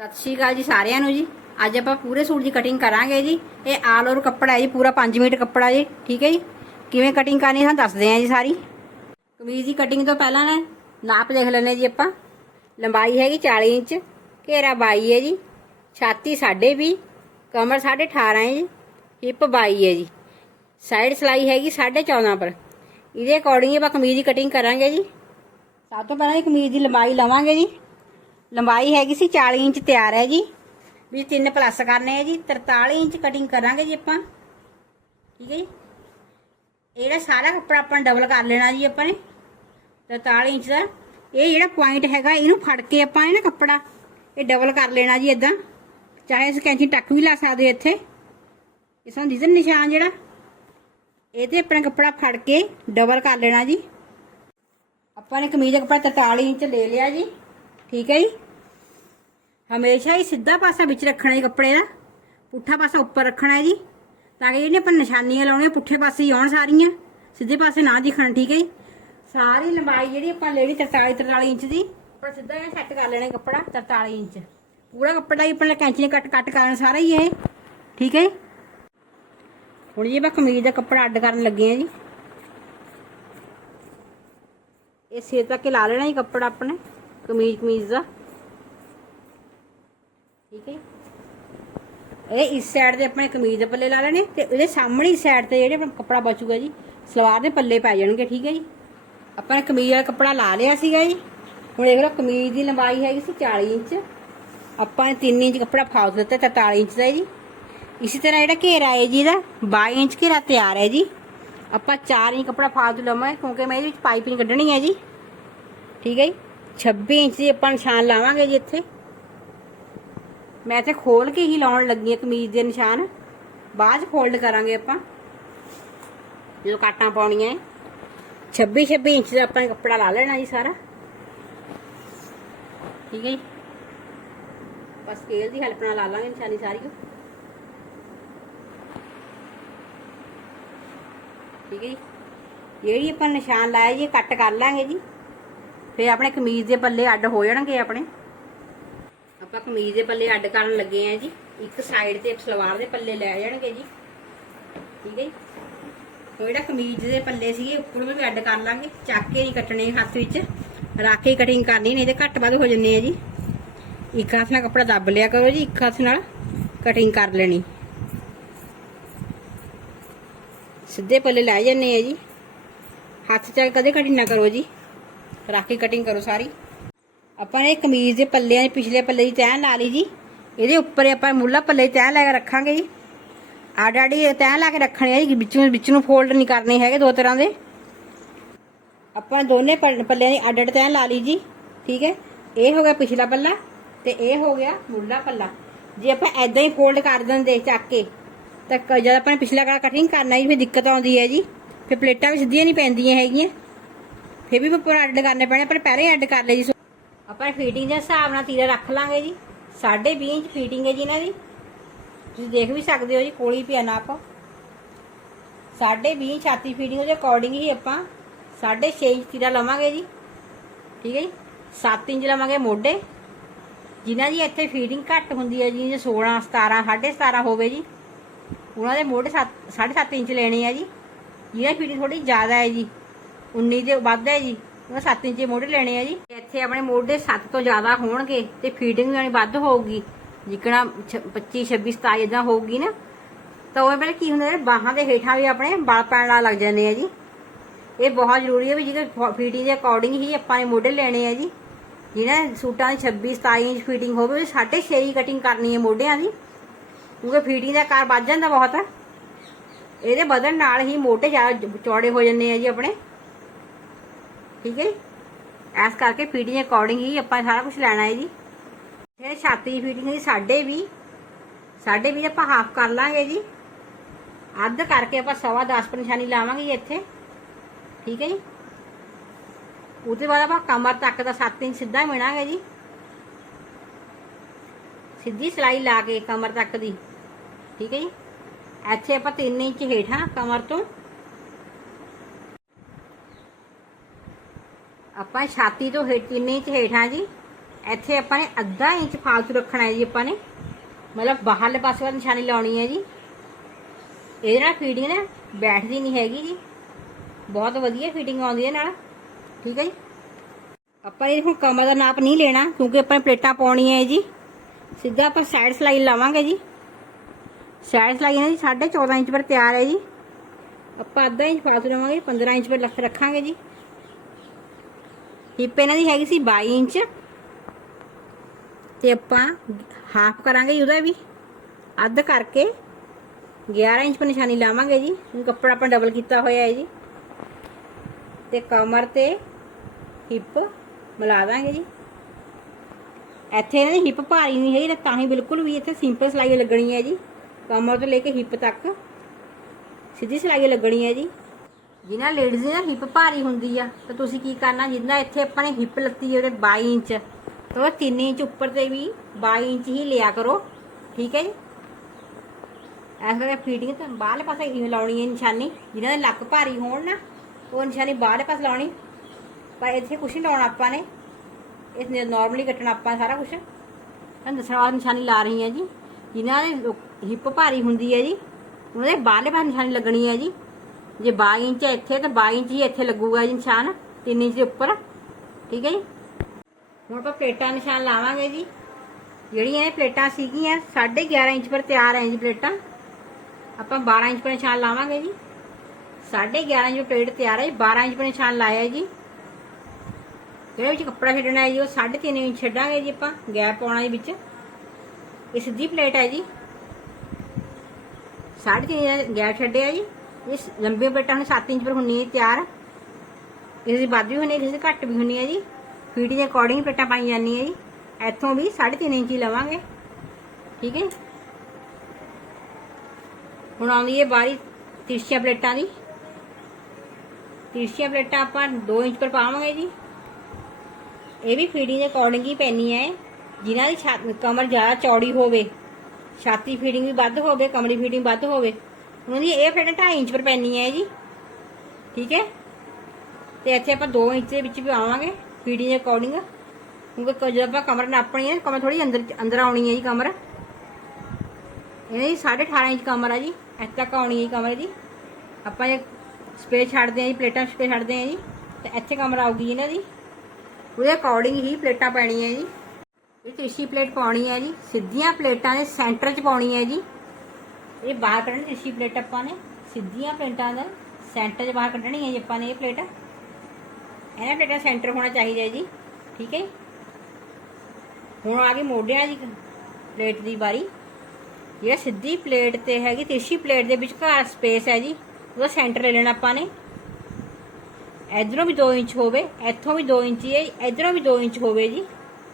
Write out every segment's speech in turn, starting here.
ਸਤਿ ਸ਼੍ਰੀ ਅਕਾਲ ਜੀ ਸਾਰਿਆਂ ਨੂੰ ਜੀ। ਅੱਜ ਆਪਾਂ ਪੂਰੇ ਸੂਟ ਦੀ ਕਟਿੰਗ ਕਰਾਂਗੇ ਜੀ। ਇਹ ਆਲ ਓਵਰ ਕੱਪੜਾ ਹੈ ਜੀ, ਪੂਰਾ 5 ਮੀਟਰ ਕੱਪੜਾ ਜੀ, ਠੀਕ ਹੈ ਜੀ? ਕਿਵੇਂ ਕਟਿੰਗ ਕਰਨੀ ਸਾਨੂੰ ਦੱਸਦੇ ਆਂ ਜੀ ਸਾਰੀ। ਕਮੀਜ਼ ਦੀ ਕਟਿੰਗ ਤੋਂ ਪਹਿਲਾਂ ਨਾ ਨਾਪ ਦੇਖ ਲੈਣੇ ਜੀ ਆਪਾਂ। ਲੰਬਾਈ ਹੈਗੀ 40 ਇੰਚ, ਘੇਰਾ 22 ਹੈ ਜੀ, ਛਾਤੀ 20 ਕਮਰ 18.5 ਹੈ ਜੀ, ਹਿੱਪ 22 ਹੈ ਜੀ। ਸਾਈਡ ਸਲਾਈ ਹੈਗੀ 14.5 ਪਰ। ਇਹਦੇ ਅਕੋਰਡਿੰਗ ਆਪਾਂ ਕਮੀਜ਼ ਦੀ ਕਟਿੰਗ ਕਰਾਂਗੇ ਜੀ। ਸਭ ਤੋਂ ਪਹਿਲਾਂ ਇਹ ਕਮੀਜ਼ ਦੀ ਲੰਬਾਈ ਲਵਾਂਗੇ ਜੀ। ਲੰਬਾਈ ਹੈਗੀ ਸੀ 40 ਇੰਚ ਤਿਆਰ ਹੈ ਜੀ। ਵੀ ਤਿੰਨ ਪਲੱਸ ਕਰਨੇ ਹੈ ਜੀ 43 ਇੰਚ ਕਟਿੰਗ ਕਰਾਂਗੇ ਜੀ ਆਪਾਂ। ਠੀਕ ਹੈ ਜੀ। ਇਹਦਾ ਸਾਰਾ ਕੱਪੜਾ ਆਪਾਂ ਡਬਲ ਕਰ ਲੈਣਾ ਜੀ ਆਪਾਂ ਨੇ। 43 ਇੰਚ ਦਾ। ਇਹ ਜਿਹੜਾ ਪੁਆਇੰਟ ਹੈਗਾ, ਇਹਨੂੰ ਫੜ ਕੇ ਆਪਾਂ ਇਹ ਨਾ ਕੱਪੜਾ, ਇਹ ਡਬਲ ਕਰ ਲੈਣਾ ਜੀ ਇਦਾਂ ਚਾਹੇ ਇਸ ਕੈਂਚੀ ਟੱਕ ਵੀ ਲਾ ਸਕਦੇ ਇੱਥੇ। ਇਸ ਨੂੰ ਦਿਸਣ ਨਿਸ਼ਾਨ ਜਿਹੜਾ। ਇਹਦੇ ਆਪਣਾ ਕੱਪੜਾ ਫੜ ਕੇ ਡਬਲ ਕਰ ਲੈਣਾ ਜੀ। ਆਪਾਂ ਨੇ ਕਮੀਜ਼ ਦਾ ਕੱਪੜਾ 43 ਇੰਚ ਲੈ ਲਿਆ ਜੀ। ਠੀਕ ਹੈ ਜੀ? ਹਮੇਸ਼ਾ ਹੀ ਸਿੱਧਾ ਪਾਸਾ ਵਿੱਚ ਰੱਖਣਾ ਜੀ ਕੱਪੜੇ ਦਾ। ਪੁੱਠਾ ਪਾਸਾ ਉੱਪਰ ਰੱਖਣਾ ਹੈ ਜੀ। ਤਾਂ ਕਿ ਜਿਹੜੀਆਂ ਆਪਾਂ ਨਿਸ਼ਾਨੀਆਂ ਲਾਉਣੀਆਂ, ਪੁੱਠੇ ਪਾਸੇ ਹੀ ਆਉਣ ਸਾਰੀਆਂ। ਸਿੱਧੇ ਪਾਸੇ ਨਾ ਦਿਖਣ, ਠੀਕ ਹੈ ਜੀ? ਸਾਰੀ ਲੰਬਾਈ ਜਿਹੜੀ ਆਪਾਂ ਲੈਣੀ 43 43 ਇੰਚ ਦੀ, ਆਪਾਂ ਸਿੱਧਾ ਇਹ ਸੈੱਟ ਕਰ ਲੈਣਾ ਕੱਪੜਾ 43 ਇੰਚ। ਪੂਰਾ ਕੱਪੜਾ ਹੀ ਆਪਾਂ ਕੈਂਚੀ ਨੇ ਕੱਟ ਕੱਟ ਕਰਨ ਸਾਰਾ ਹੀ ਇਹ, ਠੀਕ ਹੈ ਜੀ? ਹੁਣ ਜੀ ਆਪਾਂ ਕਮੀਜ਼ ਦਾ ਕੱਪੜਾ ਅੱਡ ਕਰਨ ਲੱਗੇ ਆ ਜੀ। ਇਹ ਸਿਰ ਤੱਕ ਲਾ ਲੈਣਾ ਜੀ ਕੱਪੜਾ ਆਪਣੇ। ਕਮੀਜ਼ ਕਮੀਜ਼ ਦਾ। ਠੀਕ ਹੈ ਇਹ ਇਸ ਸਾਈਡ ਦੇ ਆਪਣੇ ਕਮੀਜ਼ ਦੇ ਪੱਲੇ ਲਾ ਲੈਣੇ ਤੇ ਇਹਦੇ ਸਾਹਮਣੀ ਸਾਈਡ ਤੇ ਜਿਹੜੇ ਆਪਣਾ ਕੱਪੜਾ ਬਚੂਗਾ ਜੀ, ਸਲਵਾਰ ਦੇ ਪੱਲੇ ਪੈ ਜਾਣਗੇ, ਠੀਕ ਹੈ ਜੀ। ਆਪਾਂ ਨੇ ਕਮੀਜ਼ ਵਾਲਾ ਕੱਪੜਾ ਲਾ ਲਿਆ ਸੀਗਾ ਜੀ। ਹੁਣ ਦੇਖ ਲਓ ਕਮੀਜ਼ ਦੀ ਲੰਬਾਈ ਹੈਗੀ ਸੀ 40 ਇੰਚ। ਆਪਾਂ ਨੇ 3 ਇੰਚ ਕੱਪੜਾ ਫਾਲਤੂ ਦਿੱਤਾ 43 ਇੰਚ ਦਾ ਜੀ। ਇਸੇ ਤਰ੍ਹਾਂ ਜਿਹੜਾ ਘੇਰਾ ਹੈ ਜੀ ਇਹਦਾ 22 ਇੰਚ ਘੇਰਾ ਤਿਆਰ ਹੈ ਜੀ। ਆਪਾਂ 4 ਇੰਚ ਕੱਪੜਾ ਫਾਲਤੂ ਲਵਾਂਗੇ ਕਿਉਂਕਿ ਮੈਂ ਇਹਦੇ ਵਿੱਚ ਪਾਈਪਿੰਗ ਕੱਢਣੀ ਹੈ ਜੀ। ਠੀਕ ਹੈ ਜੀ। 26 ਇੰਚ ਦੀ ਆਪਾਂ ਨਿਸ਼ਾਨ ਲਾਵਾਂਗੇ ਜੀ ਇੱਥੇ। ਮੈਂ ਤੇ ਖੋਲ ਕੇ ਹੀ ਲਾਉਣ ਲੱਗੀ ਹਾਂ ਕਮੀਜ਼ ਦੇ ਨਿਸ਼ਾਨ। ਬਾਅਦ ਚ ਫੋਲਡ ਕਰਾਂਗੇ ਆਪਾਂ। ਜਦੋਂ ਕਾਟਾਂ ਪਾਉਣੀਆਂ ਹੈ 26 26 ਇੰਚ ਦਾ ਆਪਾਂ ਕੱਪੜਾ ਲਾ ਲੈਣਾ ਜੀ ਸਾਰਾ। ਠੀਕ ਹੈ ਜੀ। ਬਸ ਸਕੇਲ ਦੀ ਹੈਲਪ ਨਾਲ ਲਾ ਲਾਂਗੇ ਨਿਸ਼ਾਨੀ ਸਾਰੀ ਓ। ਠੀਕ ਹੈ ਜੀ। ਜਿਹੜੀ ਆਪਾਂ ਨਿਸ਼ਾਨ ਲਾਇਆ ਜੀ ਕੱਟ ਕਰ ਲਾਂਗੇ ਜੀ। ਫਿਰ ਆਪਣੇ ਕਮੀਜ਼ ਦੇ ਪੱਲੇ ਅੱਡ ਹੋ ਜਾਣਗੇ ਆਪਣੇ। ਆਪਾਂ ਕਮੀਜ਼ ਦੇ ਪੱਲੇ ਅੱਡ ਕਰਨ ਲੱਗੇ ਆ ਜੀ। ਇੱਕ ਸਾਈਡ ਤੇ ਸਲਵਾਰ ਦੇ ਪੱਲੇ ਲੈ ਜਾਣਗੇ ਜੀ। ਠੀਕ ਹੈ ਜੀ। ਜਿਹੜਾ ਕਮੀਜ਼ ਦੇ ਪੱਲੇ ਸੀਗੇ, ਉੱਪਰ ਵੀ ਐਡ ਕਰ ਲਾਂਗੇ। ਚੱਕ ਕੇ ਨਹੀਂ ਕੱਟਣੇ ਹੱਥ ਵਿੱਚ। ਰੱਖ ਕੇ ਕਟਿੰਗ ਕਰਨੀ, ਨਹੀਂ ਤੇ ਘੱਟ ਵੱਧ ਹੋ ਜੰਨੇ ਆ ਜੀ। ਇੱਕ ਹੱਥ ਨਾਲ ਕੱਪੜਾ ਦੱਬ ਲਿਆ ਕਰੋ ਜੀ, ਇੱਕ ਹੱਥ ਨਾਲ ਕਟਿੰਗ ਕਰ ਲੈਣੀ। ਸਿੱਧੇ ਪੱਲੇ ਲੈ ਜੰਨੇ ਆ ਜੀ। ਹੱਥ ਚ ਕਦੇ ਕਟਿੰਗ ਨਾ ਕਰੋ ਜੀ। ਰੱਖ ਕੇ ਕਟਿੰਗ ਕਰੋ ਸਾਰੀ। ਆਪਾਂ ਨੇ ਕਮੀਜ਼ ਦੇ ਪੱਲਿਆਂ ਦੇ ਪਿਛਲੇ ਪੱਲੇ ਦੀ ਤੈਅ ਲਾ ਲਈ ਜੀ। ਇਹਦੇ ਉੱਪਰ ਆਪਾਂ ਮੁੱਲਾ ਪੱਲੇ ਦੀ ਤੈਅ ਲੈ ਕੇ ਰੱਖਾਂਗੇ ਜੀ। ਆਡ ਆਡੀ ਤੈਅ ਲਾ ਕੇ ਰੱਖਣੇ ਆ ਜੀ। ਵਿੱਚ ਨੂੰ ਵਿੱਚ ਨੂੰ ਫੋਲਡ ਨਹੀਂ ਕਰਨੇ ਹੈਗੇ ਦੋ ਤਰ੍ਹਾਂ ਦੇ। ਆਪਾਂ ਦੋਨੇ ਪੱਲ- ਪੱਲਿਆਂ ਦੀ ਅੱਡ ਅੱਡ ਤੈਨ ਲਾ ਲਈ ਜੀ। ਠੀਕ ਹੈ? ਇਹ ਹੋ ਗਿਆ ਪਿਛਲਾ ਪੱਲਾ ਤੇ ਇਹ ਹੋ ਗਿਆ ਮੁੱਲਾ ਪੱਲਾ। ਜੇ ਆਪਾਂ ਐਦਾਂ ਹੀ ਫੋਲਡ ਕਰ ਦਿੰਦੇ ਚੱਕ ਕੇ, ਤਾਂ ਕ- ਜਦ ਆਪਾਂ ਨੇ ਪਿਛਲਾ ਕਾ ਕਟਿੰਗ ਕਰਨਾ ਜੀ, ਫਿਰ ਦਿੱਕਤ ਆਉਂਦੀ ਹੈ ਜੀ। ਫਿਰ ਪਲੇਟਾਂ ਵੀ ਸਿੱਧੀਆਂ ਨਹੀਂ ਪੈਂਦੀਆਂ ਹੈਗੀਆਂ। ਫਿਰ ਵੀ ਆਪਾਂ ਐਡ ਕਰਨੇ ਪੈਣੇ, ਪਰ ਪਹਿਲਾਂ ਹੀ ਐਡ ਕਰ ਲਏ ਜੀ। ਆਪਾਂ ਫੀਟਿੰਗ ਦੇ ਹਿਸਾਬ ਨਾਲ ਤੀਰਾ ਰੱਖ ਲਾਂਗੇ ਜੀ। 20.5 ਇੰਚ ਫੀਟਿੰਗ ਹੈ ਜੀ ਇਹਨਾਂ ਦੀ। ਤੁਸੀਂ ਦੇਖ ਵੀ ਸਕਦੇ ਹੋ ਜੀ, ਕੋਲੀ ਪਿਆ ਨਾਪ 20.5 ਛਾਤੀ ਫੀਟਿੰਗ ਦੇ ਅਕੋਰਡਿੰਗ ਹੀ ਆਪਾਂ 6.5 ਇੰਚ ਤੀਰਾ ਲਵਾਂਗੇ ਜੀ। ਠੀਕ ਹੈ ਜੀ? 7 ਇੰਚ ਲਵਾਂਗੇ ਮੋਢੇ। ਜਿਨ੍ਹਾਂ ਦੀ ਇੱਥੇ ਫੀਟਿੰਗ ਘੱਟ ਹੁੰਦੀ ਹੈ ਜੀ ਜੇ 16 17 17.5 ਹੋਵੇ ਜੀ, ਉਹਨਾਂ ਦੇ ਮੋਢੇ 7.5 ਇੰਚ ਲੈਣੇ ਆ ਜੀ। ਜਿਹਨਾਂ ਦੀ ਫੀਟਿੰਗ ਥੋੜੀ ਜ਼ਿਆਦਾ ਹੈ ਜੀ। 19 ਦੇ ਵੱਧ ਹੈ ਜੀ। ਉਹ 7 ਇੰਚ ਮੋਢੇ ਲੈਣੇ ਆ ਜੀ। ਇੱਥੇ ਆਪਣੇ ਮੋਢੇ 7 ਤੋਂ ਜ਼ਿਆਦਾ ਹੋਣਗੇ ਤੇ ਫੀਟਿੰਗ ਜਾਨੀ ਵੱਧ ਹੋਊਗੀ। ਜਿਕਣਾ 25 26 27 ਇਦਾਂ ਹੋਊਗੀ ਨਾ। ਤਾਂ ਉਹ ਵੇਲੇ ਕੀ ਹੁੰਦਾ ਬਾਹਾਂ ਦੇ ਹੇਠਾਂ ਵੀ ਆਪਣੇ ਬਲ ਪੈਣ ਲੱਗ ਜਾਂਦੇ ਆ ਜੀ। ਇਹ ਬਹੁਤ ਜ਼ਰੂਰੀ ਹੈ ਵੀ ਜਿਹਦੇ ਫੀਟਿੰਗ ਦੇ ਅਕੋਰਡਿੰਗ ਹੀ ਆਪਾਂ ਨੇ ਮੋਢੇ ਲੈਣੇ ਆ ਜੀ। ਜਿਹਨਾਂ ਸੂਟਾਂ ਦੀ 26 27 ਇੰਚ ਫੀਟਿੰਗ ਹੋਵੇ ਉਹ 6.5 ਹੀ ਕਟਿੰਗ ਕਰਨੀ ਹੈ ਮੋਢਿਆਂ ਦੀ। ਕਿਉਂਕਿ ਫੀਟਿੰਗ ਦਾ ਕਾਰ ਵੱਧ ਜਾਂਦਾ ਬਹੁਤ। ਇਹਦੇ ਵਧਣ ਨਾਲ ਹੀ ਮੋਢੇ ਜ਼ਿਆਦਾ ਚੌੜੇ ਹੋ ਜਾਂਦੇ ਆ ਜੀ ਆਪਣੇ। ਠੀਕ ਹੈ ਜੀ? ਐਸ ਕਰਕੇ ਫੀਟਿੰਗ ਦੇ ਅਕੋਰਡਿੰਗ ਹੀ ਆਪਾਂ ਸਾਰਾ ਕੁਝ ਲੈਣਾ ਹੈ ਜੀ। ਫਿਰ ਛਾਤੀ ਦੀ ਫੀਟਿੰਗ ਦੀ ਸਾਢੇ ਵੀ। ਸਾਢੇ ਵੀ ਆਪਾਂ ਹਾਫ ਕਰ ਲਾਂਗੇ ਜੀ। ਅੱਧ ਕਰਕੇ ਆਪਾਂ ਸਵਾ 10 ਪਰ ਨਿਸ਼ਾਨੀ ਲਾਵਾਂਗੇ ਜੀ ਇੱਥੇ। ਠੀਕ ਹੈ ਜੀ? ਉਹਦੇ ਬਾਅਦ ਆਪਾਂ ਕਮਰ ਤੱਕ ਦਾ 7 ਇੰਚ ਸਿੱਧਾ ਮਿਣਾਂਗੇ ਜੀ। ਸਿੱਧੀ ਸਲਾਈ ਲਾ ਕੇ ਕਮਰ ਤੱਕ ਦੀ। ਠੀਕ ਹੈ ਜੀ? ਇੱਥੇ ਆਪਾਂ 3 ਇੰਚ ਹੇਠਾਂ ਕਮਰ ਤੋਂ ਆਪਾਂ ਛਾਤੀ ਤੋਂ ਹੇਠ 3 ਇੰਚ ਹੇਠਾਂ ਜੀ, ਇੱਥੇ ਆਪਾਂ ਨੇ ਅੱਧਾ ਇੰਚ ਫਾਲਤੂ ਰੱਖਣਾ ਹੈ ਜੀ ਆਪਾਂ ਨੇ। ਮਤਲਬ ਬਾਹਰਲੇ ਪਾਸੇ ਵੱਲ ਨਿਸ਼ਾਨੀ ਲਾਉਣੀ ਹੈ ਜੀ। ਇਹਦੇ ਨਾਲ ਫੀਡਿੰਗ ਨਾ ਬੈਠਦੀ ਨਹੀਂ ਹੈਗੀ ਜੀ। ਬਹੁਤ ਵਧੀਆ ਫਿਟਿੰਗ ਆਉਂਦੀ ਹੈ ਨਾਲ। ਠੀਕ ਹੈ ਜੀ? ਆਪਾਂ ਇਹ ਹੁਣ ਕਮਰ ਦਾ ਨਾਪ ਨਹੀਂ ਲੈਣਾ, ਕਿਉਂਕਿ ਆਪਾਂ ਪਲੇਟਾਂ ਪਾਉਣੀਆਂ ਹੈ ਜੀ। ਸਿੱਧਾ ਆਪਾਂ ਸਾਈਡ ਸਲਾਈ ਲਾਵਾਂਗੇ ਜੀ। ਸਾਈਡ ਸਲਾਈ ਇਹਨਾਂ ਦੀ 14.5 ਇੰਚ ਪਰ ਤਿਆਰ ਹੈ ਜੀ। ਆਪਾਂ ਅੱਧਾ ਇੰਚ ਫਾਲਤੂ ਲਵਾਂਗੇ 15 ਇੰਚ ਪਰ ਲੱਖ ਰੱਖਾਂਗੇ ਜੀ। ਹਿੱਪ ਇਹਨਾਂ ਦੀ ਹੈਗੀ ਸੀ 22 ਇੰਚ। ਤੇ ਆਪਾਂ ਹਾਫ ਕਰਾਂਗੇ ਜੀ ਉਹਦਾ ਵੀ। ਅੱਧ ਕਰਕੇ 11 ਇੰਚ ਪਰ ਨਿਸ਼ਾਨੀ ਲਾਵਾਂਗੇ ਜੀ। ਕੱਪੜਾ ਆਪਾਂ ਡਬਲ ਕੀਤਾ ਹੋਇਆ ਹੈ ਜੀ। ਤੇ ਕਮਰ ਤੇ ਹਿੱਪ ਮਿਲਾ ਦਾਂਗੇ ਜੀ। ਇੱਥੇ ਇਹਨਾਂ ਦੀ ਹਿੱਪ ਭਾਰੀ ਨਹੀਂ ਹੈਗੀ, ਤਾਂ ਹੀ ਬਿਲਕੁਲ ਵੀ ਇੱਥੇ ਸਿੰਪਲ ਸਲਾਈ ਲੱਗਣੀ ਹੈ ਜੀ। ਕਮਰ ਤੋਂ ਲੈ ਕੇ ਹਿੱਪ ਤੱਕ ਸਿੱਧੀ ਸਲਾਈ ਲੱਗਣੀ ਹੈ ਜੀ। ਜਿਨ੍ਹਾਂ ਲੇਡੀਜ਼ ਦੀ ਨਾ ਹਿੱਪ ਭਾਰੀ ਹੁੰਦੀ ਆ, ਤਾਂ ਤੁਸੀਂ ਕੀ ਕਰਨਾ, ਜਿੰਨਾ ਇੱਥੇ ਆਪਾਂ ਨੇ ਹਿੱਪ ਲੱਤੀ ਹੈ ਉਹਦੇ 22 ਇੰਚ, ਤਾਂ ਉਹ 3 ਇੰਚ ਉੱਪਰ ਤੇ ਵੀ 22 ਇੰਚ ਹੀ ਲਿਆ ਕਰੋ, ਠੀਕ ਹੈ ਜੀ? ਐਸ ਕਰਕੇ ਫੀਟਿੰਗ ਤਾਂ ਬਾਹਰਲੇ ਪਾਸੇ ਇਵੇਂ ਲਾਉਣੀ ਹੈ ਨਿਸ਼ਾਨੀ ਜਿਨ੍ਹਾਂ ਦੇ ਲੱਕ ਭਾਰੀ ਹੋਣ ਨਾ, ਉਹ ਨਿਸ਼ਾਨੀ ਬਾਹਰਲੇ ਪਾਸੇ ਲਾਉਣੀ, ਪਰ ਇੱਥੇ ਕੁਛ ਨਹੀਂ ਲਾਉਣਾ ਆਪਾਂ ਨੇ ਇਸ ਨੇ ਨਾਰਮਲੀ ਕੱਟਣਾ ਆਪਾਂ ਸਾਰਾ ਕੁਝ ਤੁਹਾਨੂੰ ਦੱਸਣਾ ਨਿਸ਼ਾਨੀ ਲਾ ਰਹੀ ਹਾਂ ਜੀ ਜਿਨ੍ਹਾਂ ਦੇ ਹਿੱਪ ਭਾਰੀ ਹੁੰਦੀ ਹੈ ਜੀ, ਉਹਦੇ ਬਾਹਰਲੇ ਪਾਸੇ ਨਿਸ਼ਾਨੀ ਲੱਗਣੀ ਹੈ ਜੀ। ਜੇ 22 ਇੰਚ ਹੈ ਇੱਥੇ, ਤਾਂ 22 ਇੰਚ ਹੀ ਇੱਥੇ ਲੱਗੂਗਾ ਜੀ ਨਿਸ਼ਾਨ 3 ਇੰਚ ਦੇ ਉੱਪਰ। ਠੀਕ ਹੈ ਜੀ? ਹੁਣ ਆਪਾਂ ਪਲੇਟਾਂ ਨਿਸ਼ਾਨ ਲਾਵਾਂਗੇ ਜੀ। ਜਿਹੜੀਆਂ ਇਹ ਪਲੇਟਾਂ ਸੀਗੀਆਂ 11.5 ਇੰਚ ਪਰ ਤਿਆਰ ਹੈ ਜੀ ਪਲੇਟਾਂ। ਆਪਾਂ 12 ਇੰਚ ਪਰ ਨਿਸ਼ਾਨ ਲਾਵਾਂਗੇ ਜੀ। 11.5 ਇੰਚ ਪਲੇਟ ਤਿਆਰ ਹੈ ਜੀ 12 ਇੰਚ ਪਰ ਨਿਸ਼ਾਨ ਲਾਇਆ ਜੀ। ਜਿਹੜੇ ਵਿੱਚ ਕੱਪੜਾ ਛੱਡਣਾ ਹੈ ਜੀ, ਉਹ 3.5 ਇੰਚ ਛੱਡਾਂਗੇ ਜੀ ਆਪਾਂ, ਗੈਪ ਪਾਉਣਾ ਜੀ ਵਿੱਚ। ਇਹ ਸਿੱਧੀ ਪਲੇਟ ਹੈ ਜੀ। 3.5 ਗੈਪ ਛੱਡਿਆ ਜੀ। ਇਸ ਲੰਬੀ ਪਲੇਟਾਂ ਹੁਣ 7 ਇੰਚ ਪਰ ਹੁੰਨੀ ਹੈ ਤਿਆਰ। ਕਿਸੇ ਦੀ ਵੱਧ ਵੀ ਹੁੰਨੀ ਹੈ ਕਿਸੇ ਦੀ ਘੱਟ ਵੀ ਹੁੰਨੀ ਹੈ ਜੀ। ਫੀਟ ਦੇ ਅਕੋਰਡਿੰਗ ਪਲੇਟਾਂ ਪਾਈ ਜਾਂਦੀਆਂ ਜੀ। ਇੱਥੋਂ ਵੀ 3.5 ਇੰਚ ਹੀ ਲਵਾਂਗੇ। ਠੀਕ ਹੈ ਹੁਣ ਆਉਂਦੀ ਹੈ ਬਾਰੀ ਤਿਰਛੀਆਂ ਪਲੇਟਾਂ ਦੀ। ਤਿਰਛੀਆਂ ਪਲੇਟਾਂ ਆਪਾਂ 2 ਇੰਚ ਪਰ ਪਾਵਾਂਗੇ ਜੀ। ਇਹ ਵੀ ਫੀਡਿੰਗ ਦੇ ਅਕੋਰਡਿੰਗ ਹੀ ਪੈਣੀ ਹੈ ਜਿਨ੍ਹਾਂ ਦੀ ਛਾ- ਕਮਰ ਜ਼ਿਆਦਾ ਚੌੜੀ ਹੋਵੇ, ਛਾਤੀ ਫੀਡਿੰਗ ਵੀ ਵੱਧ ਹੋਵੇ, ਕਮਰੀ ਫੀਡਿੰਗ ਵੱਧ ਹੋਵੇ ਉਹਨਾਂ ਦੀ ਇਹ ਪਲੇਟ 2.5 ਇੰਚ ਪਰ ਪੈਣੀ ਹੈ ਜੀ। ਠੀਕ ਹੈ? ਤੇ ਇੱਥੇ ਆਪਾਂ 2 ਇੰਚ ਦੇ ਵਿੱਚ ਵੀ ਆਵਾਂਗੇ ਫੀਡਿੰਗ ਦੇ ਅਕੋਰਡਿੰਗ ਕਿਉਂਕਿ ਕ- ਜਦੋਂ ਆਪਾਂ ਕਮਰ ਨਾਪਣੀ ਹੈ, ਕਮਰ ਥੋੜੀ ਅੰਦਰ ਅੰਦਰ ਆਉਣੀ ਹੈ ਜੀ ਕਮਰ। ਇਹਦੀ 18.5 ਇੰਚ ਕਮਰ ਹੈ ਜੀ, ਇੱਥੇ ਤੱਕ ਆਉਣੀ ਹੈ ਜੀ ਕਮਰ ਦੀ ਆਪਾਂ ਇਹ ਸਪੇਸ ਛੱਡਦੇ ਹਾਂ ਜੀ, ਪਲੇਟਾਂ ਸਪੇਸ ਛੱਡਦੇ ਹਾਂ ਜੀ, ਤੇ ਇੱਥੇ ਕਮਰ ਆਊਗੀ ਇਹਨਾਂ ਦੀ। ਉਹਦੇ ਅਕੋਰਡਿੰਗ ਹੀ ਪਲੇਟਾਂ ਪੈਣੀਆਂ ਜੀ। ਇਹ ਤਿਰਛੀ ਪਲੇਟ ਪਾਉਣੀ ਹੈ ਜੀ, ਸਿੱਧੀਆਂ ਪਲੇਟਾਂ ਦੇ ਸੈਂਟਰ 'ਚ ਪਾਉਣੀ ਹੈ ਜੀ। ਇਹ ਬਾਹਰ ਕੱਢਣੀ ਤਿਰਛੀ ਪਲੇਟ ਆਪਾਂ ਨੇ, ਸਿੱਧੀਆਂ ਪਲੇਟਾਂ ਦਾ ਸੈਂਟਰ 'ਚ ਬਾਹਰ ਕੱਢਣੀ ਹੈ ਜੀ ਆਪਾਂ ਨੇ ਇਹ ਪਲੇਟ। ਇਹਨਾਂ ਪਲੇਟਾਂ ਸੈਂਟਰ ਹੋਣਾ ਚਾਹੀਦਾ ਹੈ ਜੀ, ਠੀਕ ਹੈ ਹੁਣ ਆ ਗਈ ਮੋਢਿਆਂ ਦੀ ਪਲੇਟ ਦੀ ਵਾਰੀ। ਜਿਹੜਾ ਸਿੱਧੀ ਪਲੇਟ ਤੇ ਹੈਗੀ ਤਿਰਛੀ ਪਲੇਟ ਦੇ ਵਿਚਕਾਰ ਸਪੇਸ ਹੈ ਜੀ, ਉਹਦਾ ਸੈਂਟਰ ਲੈ ਲੈਣਾ ਆਪਾਂ ਨੇ। ਇਧਰੋਂ ਵੀ 2 ਇੰਚ ਹੋਵੇ, ਇੱਥੋਂ ਵੀ 2 ਇੰਚ ਹੀ ਹੈ, ਇਧਰੋਂ ਵੀ 2 ਇੰਚ ਹੋਵੇ ਜੀ,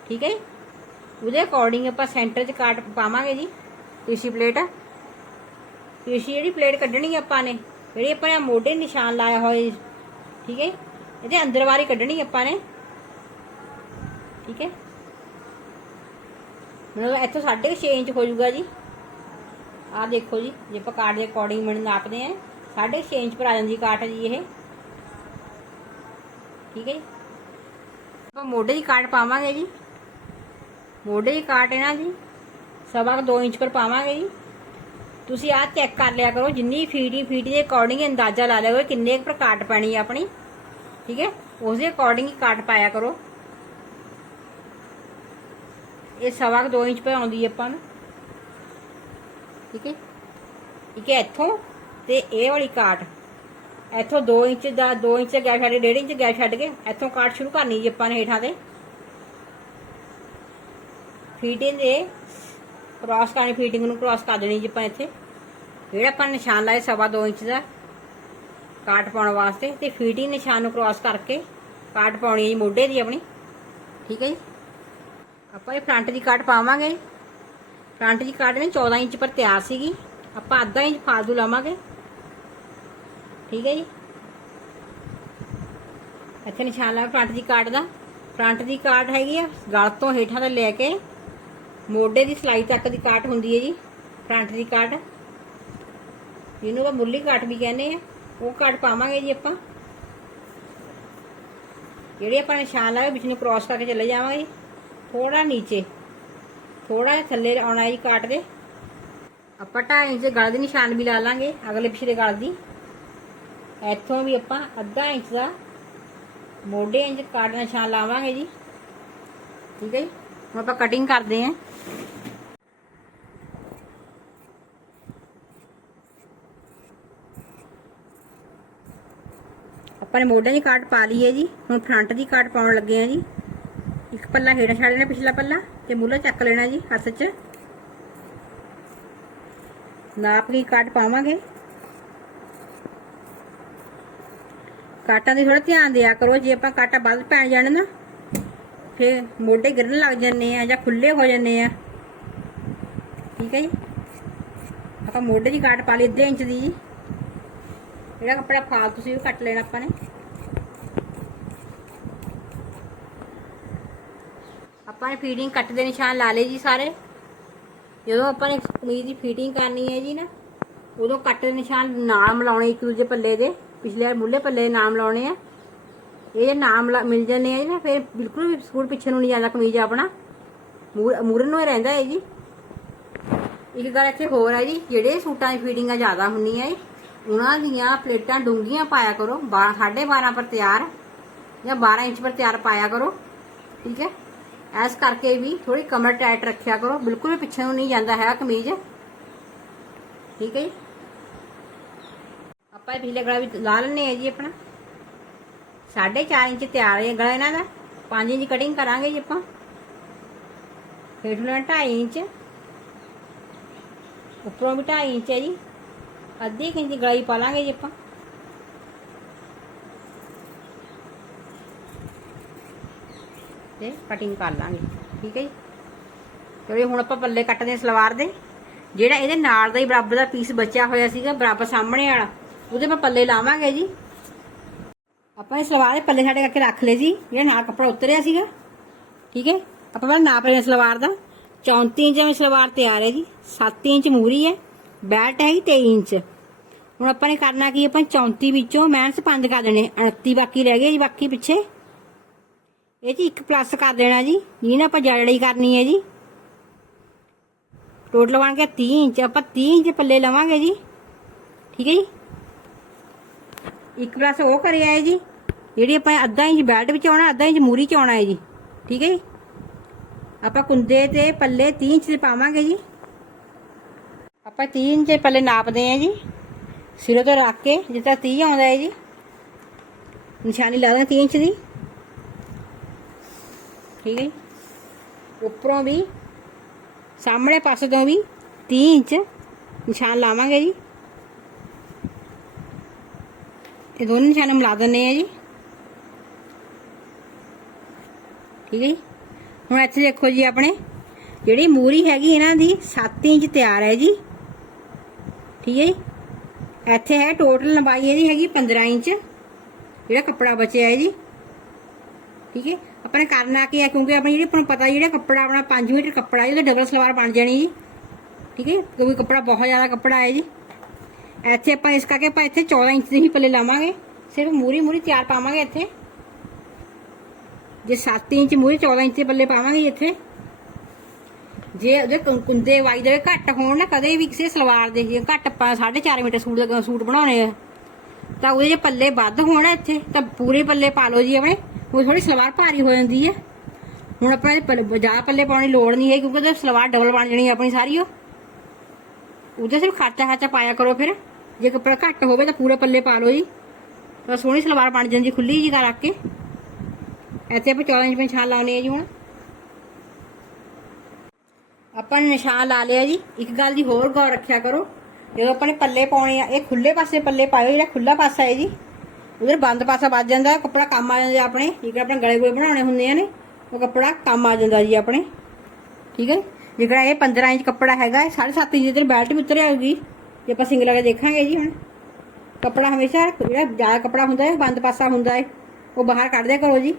ਠੀਕ ਹੈ ਉਹਦੇ ਅਕੋਰਡਿੰਗ ਆਪਾਂ ਸੈਂਟਰ 'ਚ ਕਾਟ ਪਾਵਾਂਗੇ ਜੀ ਤਿਰਛੀ ਪਲੇਟ। ਤਿਰਛੀ ਜਿਹੜੀ ਪਲੇਟ ਕੱਢਣੀ ਆਪਾਂ ਨੇ, ਜਿਹੜੀ ਆਪਾਂ ਨੇ ਮੋਢੇ ਨਿਸ਼ਾਨ ਲਾਇਆ ਹੋਇਆ ਠੀਕ ਹੈ ਇਹਦੇ ਅੰਦਰ ਵਾਰੀ ਕੱਢਣੀ ਆਪਾਂ ਨੇ, ਠੀਕ ਹੈ? ਮਤਲਬ ਇੱਥੋਂ 6.5 ਇੰਚ ਹੋ ਜਾਊਗਾ ਜੀ। ਆਹ ਦੇਖੋ ਜੀ, ਜੇ ਆਪਾਂ ਕਾਟ ਦੇ ਅਕੋਰਡਿੰਗ ਮੈਨੂੰ ਨਾਪਦੇ ਆ 6.5 ਇੰਚ ਪਰ ਆ ਜਾਂਦੀ ਕਾਟ ਜੀ ਇਹ। ਠੀਕ ਹੈ ਜੀ? ਆਪਾਂ ਮੋਢੇ ਦੀ ਕਾਟ ਪਾਵਾਂਗੇ ਜੀ। ਮੋਢੇ ਦੀ ਕਾਟ ਇਹ ਨਾ ਜੀ, ਸਵਾ ਕੁ 2 ਇੰਚ ਪਰ ਪਾਵਾਂਗੇ ਜੀ। ਤੁਸੀਂ ਆਹ ਚੈੱਕ ਕਰ ਲਿਆ ਕਰੋ, ਜਿੰਨੀ ਫੀਟ ਹੀ ਦੇ ਅਕੋਰਡਿੰਗ ਅੰਦਾਜ਼ਾ ਲਾ ਲਿਆ ਕਰੋ, ਕਿੰਨੇ ਕੁ ਕਾਟ ਪੈਣੀ ਹੈ ਆਪਣੀ। ਠੀਕ ਹੈ? ਉਸ ਦੇ ਅਕੋਰਡਿੰਗ ਹੀ ਕਾਟ ਪਾਇਆ ਕਰੋ। ਇਹ ਸਵਾ ਕੁ 2 ਇੰਚ ਪਰ ਆਉਂਦੀ ਆਪਾਂ ਨੂੰ। ਠੀਕ ਹੈ? ਠੀਕ ਹੈ, ਇੱਥੋਂ ਤੇ ਇਹ ਵਾਲੀ ਕਾਟ ਇੱਥੋਂ 2 ਇੰਚ ਦਾ 2 ਇੰਚ ਦਾ ਗੈਪ ਛੱਡ ਕੇ 1.5 ਇੰਚ ਗੈਪ ਛੱਡ ਕੇ ਇੱਥੋਂ ਕਾਟ ਸ਼ੁਰੂ ਕਰਨੀ ਜੀ ਆਪਾਂ ਨੇ ਹੇਠਾਂ ਤੇ। ਫੀਟਿੰਗ ਦੇ ਕ੍ਰਾਸ ਕਰਨੀ ਫੀਟਿੰਗ ਨੂੰ ਕ੍ਰਾਸ ਕਰ ਦੇਣੀ ਜੀ ਆਪਾਂ ਇੱਥੇ। ਜਿਹੜਾ ਆਪਾਂ ਨਿਸ਼ਾਨ ਲਾਏ ਸਵਾ 2 ਇੰਚ ਦਾ, ਕਾਟ ਪਾਉਣ ਵਾਸਤੇ, ਤੇ ਫੀਟਿੰਗ ਨਿਸ਼ਾਨ ਨੂੰ ਕ੍ਰਾਸ ਕਰਕੇ ਕਾਟ ਪਾਉਣੀ ਹੈ ਜੀ ਮੋਢੇ ਦੀ ਆਪਣੀ। ਠੀਕ ਹੈ ਜੀ? ਆਪਾਂ ਇਹ ਫਰੰਟ ਦੀ ਕਾਟ ਪਾਵਾਂਗੇ। ਫਰੰਟ ਦੀ ਕਾਟ ਨੇ 14 ਇੰਚ ਪਰ ਤਿਆਰ ਸੀਗੀ। ਆਪਾਂ ਅੱਧਾ ਇੰਚ ਫਾਲਤੂ ਲਾਵਾਂਗੇ। ਠੀਕ ਹੈ ਜੀ? ਇੱਥੇ ਨਿਸ਼ਾਨ ਲਾ ਫਰੰਟ ਦੀ ਕਾਟ ਦਾ। ਫਰੰਟ ਦੀ ਕਾਟ ਹੈਗੀ ਆ, ਗਲ ਤੋਂ ਹੇਠਾਂ ਤੋਂ ਲੈ ਕੇ ਮੋਢੇ ਦੀ ਸਲਾਈ ਤੱਕ ਦੀ ਕਾਟ ਹੁੰਦੀ ਹੈ ਜੀ, ਫਰੰਟ ਦੀ ਕਾਟ। ਜਿਹਨੂੰ ਆਪਾਂ ਮੁੱਲੀ ਕਾਟ ਵੀ ਕਹਿੰਦੇ ਆ ਉਹ ਕਾਟ ਪਾਵਾਂਗੇ ਜੀ ਆਪਾਂ। ਜਿਹੜੇ ਆਪਾਂ ਨਿਸ਼ਾਨ ਲਾਏ ਵਿੱਚ ਨੂੰ ਕ੍ਰਾਸ ਕਰਕੇ ਚਲੇ ਜਾਵਾਂਗੇ ਥੋੜਾ ਨੀਚੇ ਥੋੜਾ ਜਿਹਾ ਥੱਲੇ ਆਉਣਾ ਜੀ ਕਾਟ ਦੇ। ਆਪਾਂ 2.5 ਇੰਚ ਦੇ ਗਲ ਦੇ ਨਿਸ਼ਾਨ ਵੀ ਲਾ ਲਾਂਗੇ, ਅਗਲੇ ਪਿਛਲੇ ਗਲ ਦੀ। ਇੱਥੋਂ ਵੀ ਆਪਾਂ ਅੱਧਾ ਇੰਚ ਦਾ ਮੋਢੇ ਇੰਚ ਕਾਟ ਨਿਸ਼ਾਨ ਲਾਵਾਂਗੇ ਜੀ। ਠੀਕ ਹੈ ਜੀ? ਹੁਣ ਆਪਾਂ ਕਟਿੰਗ ਕਰਦੇ ਆਂ ਆਪਾਂ ਨੇ ਮੋਢਿਆਂ ਦੀ ਕਾਟ ਪਾ ਲਈ ਹੈ ਜੀ, ਹੁਣ ਫਰੰਟ ਦੀ ਕਾਟ ਪਾਉਣ ਲੱਗੇ ਆ ਜੀ। ਇੱਕ ਪੱਲਾ ਹੇਠਾਂ ਛੱਡ ਲੈਣਾ, ਪਿਛਲਾ ਪੱਲਾ, ਤੇ ਮੁੱਲਾ ਚੱਕ ਲੈਣਾ ਜੀ, ਹੱਥ 'ਚ। ਨਾਪ ਦੀ ਕਾਟ ਪਾਵਾਂਗੇ। ਕਾਟਾਂ ਦੀ ਥੋੜਾ ਧਿਆਨ ਦਿਆ ਕਰੋ, ਜੇ ਆਪਾਂ ਕਾਟਾ ਵੱਧ ਪੈਣ ਜਾਣ ਨਾ ਫੇ ਮੋਢੇ ਗਿਰਨ ਲੱਗ ਜਾਂਦੇ ਆ ਜਾਂ ਖੁੱਲੇ ਹੋ ਜਾਂਦੇ ਆ। ਠੀਕ ਹੈ ਜੀ? ਆਪਾਂ ਮੋਢੇ ਦੀ ਕਾਟ ਪਾ ਲਈ, ਅੱਧੇ ਇੰਚ ਦੀ ਜੀ। ਜਿਹੜਾ ਕੱਪੜਾ ਫਾਲਤੂ ਸੀ, ਉਹ ਕੱਟ ਲੈਣਾ ਆਪਾਂ ਨੇ। ਆਪਾਂ ਨੇ ਫੀਟਿੰਗ ਕੱਟ ਦੇ ਨਿਸ਼ਾਨ ਲਾ ਲਏ ਜੀ ਸਾਰੇ। ਜਦੋਂ ਆਪਾਂ ਨੇ ਕਮੀਜ਼ ਦੀ ਫੀਟਿੰਗ ਕਰਨੀ ਹੈ ਜੀ ਨਾ, ਉਦੋਂ ਕੱਟ ਦੇ ਨਿਸ਼ਾਨ ਨਾਲ ਮਿਲਾਉਣੇ ਇੱਕ ਦੂਜੇ ਪੱਲੇ ਦੇ, ਪਿਛਲੇ ਮੁੱਲੇ ਪੱਲੇ ਦੇ ਨਾਮ ਲਾਉਣੇ ਆ। ਇਹ ਨਾਮ ਮਿਲ ਜਾਂਦੇ ਆ ਜੀ ਨਾ, ਫਿਰ ਬਿਲਕੁਲ ਵੀ ਸੂਟ ਪਿੱਛੇ ਨੂੰ ਨਹੀਂ ਜਾਂਦਾ ਕਮੀਜ਼ ਆਪਣਾ। ਮੂਰਨ ਨੂੰ ਰਹਿੰਦਾ ਹੈ ਜੀ। ਇੱਕ ਗੱਲ ਇੱਥੇ ਹੋਰ ਹੈ ਜੀ, ਜਿਹੜੇ ਸੂਟਾਂ ਦੀ ਫੀਟਿੰਗਾਂ ਜ਼ਿਆਦਾ ਹੁੰਦੀਆਂ ਏ ਉਹਨਾਂ ਦੀਆਂ ਪਲੇਟਾਂ ਡੂੰਘੀਆਂ ਪਾਇਆ ਕਰੋ। 12.5 ਪਰ ਤਿਆਰ, ਜਾਂ 12 ਇੰਚ ਪਰ ਤਿਆਰ ਪਾਇਆ ਕਰੋ, ਠੀਕ ਹੈ? ਐਸ ਕਰਕੇ ਵੀ ਥੋੜੀ ਕਮਰ ਟਾਈਟ ਰੱਖਿਆ ਕਰੋ। ਬਿਲਕੁਲ ਵੀ ਪਿੱਛੇ ਨੂੰ ਨਹੀਂ ਜਾਂਦਾ ਹੈ ਕਮੀਜ਼। ਠੀਕ ਹੈ ਜੀ? ਆਪਾਂ ਇਹ ਪਿਛਲੇ ਗਲਾ ਵੀ ਲਾ ਲੈਣੇ ਆ ਜੀ ਆਪਣਾ। 4.5 ਇੰਚ ਤਿਆਰ ਹੈ ਗਲਾ ਇਹਨਾਂ ਦਾ। 5 ਇੰਚ ਕਟਿੰਗ ਕਰਾਂਗੇ ਜੀ ਆਪਾਂ। ਹੇਠੋਂ ਲੈਣਾ 2.5 ਇੰਚ। ਉੱਪਰੋਂ ਵੀ 2.5 ਇੰਚ ਹੈ ਜੀ। ਅੱਧੀ ਕੁ ਇੰਚ ਗਲਾਈ ਪਾ ਲਾਂਗੇ ਜੀ ਆਪਾਂ। ਤੇ ਕਟਿੰਗ ਕਰ ਲਾਂਗੇ, ਠੀਕ ਹੈ ਜੀ। ਕਿਉਂਕਿ ਹੁਣ ਆਪਾਂ ਪੱਲੇ ਕੱਟਦੇ ਹਾਂ ਸਲਵਾਰ ਦੇ, ਜਿਹੜਾ ਇਹਦੇ ਨਾਲ ਦਾ ਹੀ ਬਰਾਬਰ ਦਾ ਪੀਸ ਬਚਿਆ ਹੋਇਆ ਸੀਗਾ, ਬਰਾਬਰ ਸਾਹਮਣੇ ਵਾਲਾ, ਉਹਦੇ ਮੈਂ ਪੱਲੇ ਲਾਵਾਂਗੇ ਜੀ। ਆਪਾਂ ਇਹ ਸਲਵਾਰ ਦੇ ਪੱਲੇ ਸਾਡੇ ਕਰਕੇ ਰੱਖ ਲਏ ਜੀ, ਜਿਹੜਾ ਨਾਲ ਕੱਪੜਾ ਉਤਰਿਆ ਸੀਗਾ, ਠੀਕ ਹੈ। ਆਪਾਂ ਪਹਿਲਾਂ ਨਾਪ ਲਿਆ ਸਲਵਾਰ ਦਾ। 34 ਇੰਚ ਵਿੱਚ ਸਲਵਾਰ ਤਿਆਰ ਹੈ ਜੀ 7 ਇੰਚ ਮੂਰੀ ਹੈ। ਬੈਲਟ ਹੈਗੀ 23 ਇੰਚ। ਹੁਣ ਆਪਾਂ ਨੇ ਕਰਨਾ ਕੀ, ਆਪਾਂ 34 ਵਿੱਚੋਂ ਮਾਈਨਸ 5 ਕਰ ਦੇਣੇ। 29 ਬਾਕੀ ਰਹਿ ਗਏ ਜੀ, ਬਾਕੀ ਪਿੱਛੇ। ਇਹ ਚ ਇੱਕ ਪਲੱਸ ਕਰ ਦੇਣਾ ਜੀ। ਜਿਹਨੇ ਆਪਾਂ ਜੜੜੀ ਕਰਨੀ ਹੈ ਜੀ। ਟੋਟਲ ਬਣ ਗਿਆ 30 ਇੰਚ। ਆਪਾਂ 30 ਇੰਚ ਪੱਲੇ ਲਵਾਂਗੇ ਜੀ। ਠੀਕ ਹੈ ਜੀ? ਇੱਕ ਪਲੱਸ ਉਹ ਕਰਿਆ ਹੈ ਜੀ। ਜਿਹੜੀ ਆਪਾਂ ਅੱਧਾ ਇੰਚ ਬੈਲਟ ਵਿੱਚ ਆਉਣਾ, ਅੱਧਾ ਇੰਚ ਮੂਰੀ ਚ ਆਉਣਾ ਹੈ ਜੀ। ਠੀਕ ਹੈ ਜੀ? ਆਪਾਂ ਕੁੰਦੇ ਤੇ ਪੱਲੇ 30 ਇੰਚ ਦੇ ਪਾਵਾਂਗੇ ਜੀ। ਆਪਾਂ 30 ਇੰਚ ਪਹਿਲੇ ਨਾਪਦੇ ਆ ਜੀ। ਸਿਰੇ ਤੋਂ ਰੱਖ ਕੇ ਜਿੱਦਾਂ 30 ਆਉਂਦਾ ਹੈ ਜੀ। ਨਿਸ਼ਾਨੀ ਲਾ ਦਾਂ 30 ਇੰਚ ਦੀ। ਠੀਕ ਹੈ ਉੱਪਰੋਂ ਵੀ, ਸਾਹਮਣੇ ਪਾਸੇ ਤੋਂ ਵੀ 30 ਇੰਚ ਨਿਸ਼ਾਨ ਲਾਵਾਂਗੇ ਜੀ। ਇਹ ਦੋਨੇ ਨਿਸ਼ਾਨ ਮਿਲਾ ਦਿੰਦੇ ਆ ਜੀ। ਠੀਕ ਹੈ ਜੀ। ਹੁਣ ਇੱਥੇ ਦੇਖੋ ਜੀ ਆਪਣੇ, ਜਿਹੜੀ ਮੂਰੀ ਹੈਗੀ, ਇਹਨਾਂ ਦੀ 7 ਇੰਚ ਤਿਆਰ ਹੈ ਜੀ। ਠੀਕ ਹੈ ਜੀ? ਇੱਥੇ ਹੈ ਟੋਟਲ ਲੰਬਾਈ ਇਹਦੀ ਹੈਗੀ 15 ਇੰਚ, ਜਿਹੜਾ ਕੱਪੜਾ ਬਚਿਆ ਹੈ ਜੀ। ਠੀਕ ਹੈ? ਆਪਣੇ ਕਰਨਾ ਕੀ ਹੈ? ਕਿਉਂਕਿ ਆਪਣੀ ਜਿਹੜੀ ਤੁਹਾਨੂੰ ਨੂੰ ਪਤਾ ਜਿਹੜਾ ਕੱਪੜਾ ਆਪਣਾ 5 ਮੀਟਰ ਕੱਪੜਾ ਹੈ, ਉਹਦਾ ਡਬਲ ਸਲਵਾਰ ਬਣ ਜਾਣੀ ਜੀ। ਠੀਕ ਹੈ? ਕਿਉਂਕਿ ਕੱਪੜਾ ਬਹੁਤ ਜ਼ਿਆਦਾ ਕੱਪੜਾ ਹੈ ਜੀ। ਇੱਥੇ ਆਪਾਂ ਇਸ ਕਰਕੇ ਆਪਾਂ ਇੱਥੇ 14 ਇੰਚ ਦੇ ਹੀ ਪੱਲੇ ਲਾਵਾਂਗੇ। ਸਿਰਫ ਮੂਰੀ ਮੂਰੀ ਤਿਆਰ ਪਾਵਾਂਗੇ ਇੱਥੇ। ਜੇ 7 ਇੰਚ ਮੂਰੀ 14 ਇੰਚ ਦੇ ਪੱਲੇ ਪਾਵਾਂਗੇ ਜੀ ਇੱਥੇ। ਜੇ ਉਹਦੇ ਕੁੰਦੇ ਵਾਈ ਦੇ ਘੱਟ ਹੋਣ ਨਾ, ਕਦੇ ਵੀ ਕਿਸੇ ਸਲਵਾਰ ਦੇ ਜੇ ਘੱਟ ਆਪਾਂ 4.5 ਮੀਟਰ ਸੂਟ ਦਾ ਸੂਟ ਬਣਾਉਣੇ ਆ। ਤਾਂ ਉਹਦੇ ਜੇ ਪੱਲੇ ਵੱਧ ਹੋਣ ਇੱਥੇ, ਤਾਂ ਪੂਰੇ ਪੱਲੇ ਪਾ ਲਓ ਜੀ ਆਪਣੇ ਉਹ ਥੋੜੀ ਸਲਵਾਰ ਭਾਰੀ ਹੋ ਜਾਂਦੀ ਹੈ ਹੁਣ ਆਪਾਂ ਇਹ ਪੱਲੇ ਜਾ ਪੱਲੇ ਪਾਉਣ ਦੀ ਲੋੜ ਨਹੀਂ ਹੈ ਕਿਉਂਕਿ ਉਹਦੇ ਸਲਵਾਰ ਡਬਲ ਬਣ ਜਾਣੀ ਆਪਣੀ ਸਾਰੀ ਉਹ। ਉਹਦੇ ਸਿਰਫ ਖਰਚਾ ਖਰਚਾ ਪਾਇਆ ਕਰੋ ਫਿਰ। ਜੇ ਕੱਪੜਾ ਘੱਟ ਹੋਵੇ ਤਾਂ ਪੂਰੇ ਪੱਲੇ ਪਾ ਲਓ ਜੀ। ਤਾਂ ਸੋਹਣੀ ਸਲਵਾਰ ਬਣ ਜਾਂਦੀ ਖੁੱਲੀ ਜੀ ਕਰ ਰੱਖ ਕੇ। ਇੱਥੇ ਆਪਾਂ 14 ਇੰਚ ਨਿਸ਼ਾਨ ਲਾਉਣੇ ਆ ਜੀ ਹੁਣ। ਆਪਾਂ ਨੇ ਨਿਸ਼ਾਨ ਲਾ ਲਿਆ ਜੀ। ਇੱਕ ਗੱਲ ਦੀ ਹੋਰ ਗੌਰ ਰੱਖਿਆ ਕਰੋ। ਜਦੋਂ ਆਪਾਂ ਨੇ ਪੱਲੇ ਪਾਉਣੇ ਆ, ਇਹ ਖੁੱਲੇ ਪਾਸੇ ਪੱਲੇ ਪਾਇਓ, ਜਿਹੜਾ ਖੁੱਲਾ ਪਾਸਾ ਹੈ ਜੀ, ਉਧਰ ਬੰਦ ਪਾਸਾ ਵੱਜ ਜਾਂਦਾ, ਕੱਪੜਾ ਕੰਮ ਆ ਜਾਂਦਾ ਆਪਣੇ। ਠੀਕ ਹੈ ਆਪਣੇ ਗਲੇ ਗੋਲੇ ਬਣਾਉਣੇ ਹੁੰਦੇ ਆ ਨੇ, ਉਹ ਕੱਪੜਾ ਕੰਮ ਆ ਜਾਂਦਾ ਜੀ ਆਪਣੇ। ਠੀਕ ਹੈ ਜਿਹੜਾ ਇਹ 15 ਇੰਚ ਕੱਪੜਾ ਹੈਗਾ, ਇਹ 7.5 ਇੰਚ ਦੇ ਬੈਲਟ ਵੀ ਉਤਰਿਆ ਹੋਊਗੀ ਜੇ ਆਪਾਂ ਸਿੰਗਲ ਲਗਾ ਦੇਖਾਂਗੇ ਜੀ ਹੁਣ। ਕੱਪੜਾ ਹਮੇਸ਼ਾ ਜਿਹੜਾ ਜ਼ਿਆਦਾ ਕੱਪੜਾ ਹੁੰਦਾ ਹੈ, ਬੰਦ ਪਾਸਾ ਹੁੰਦਾ ਹੈ, ਉਹ ਬਾਹਰ ਕੱਢ ਦਿਆ ਕਰੋ ਜੀ।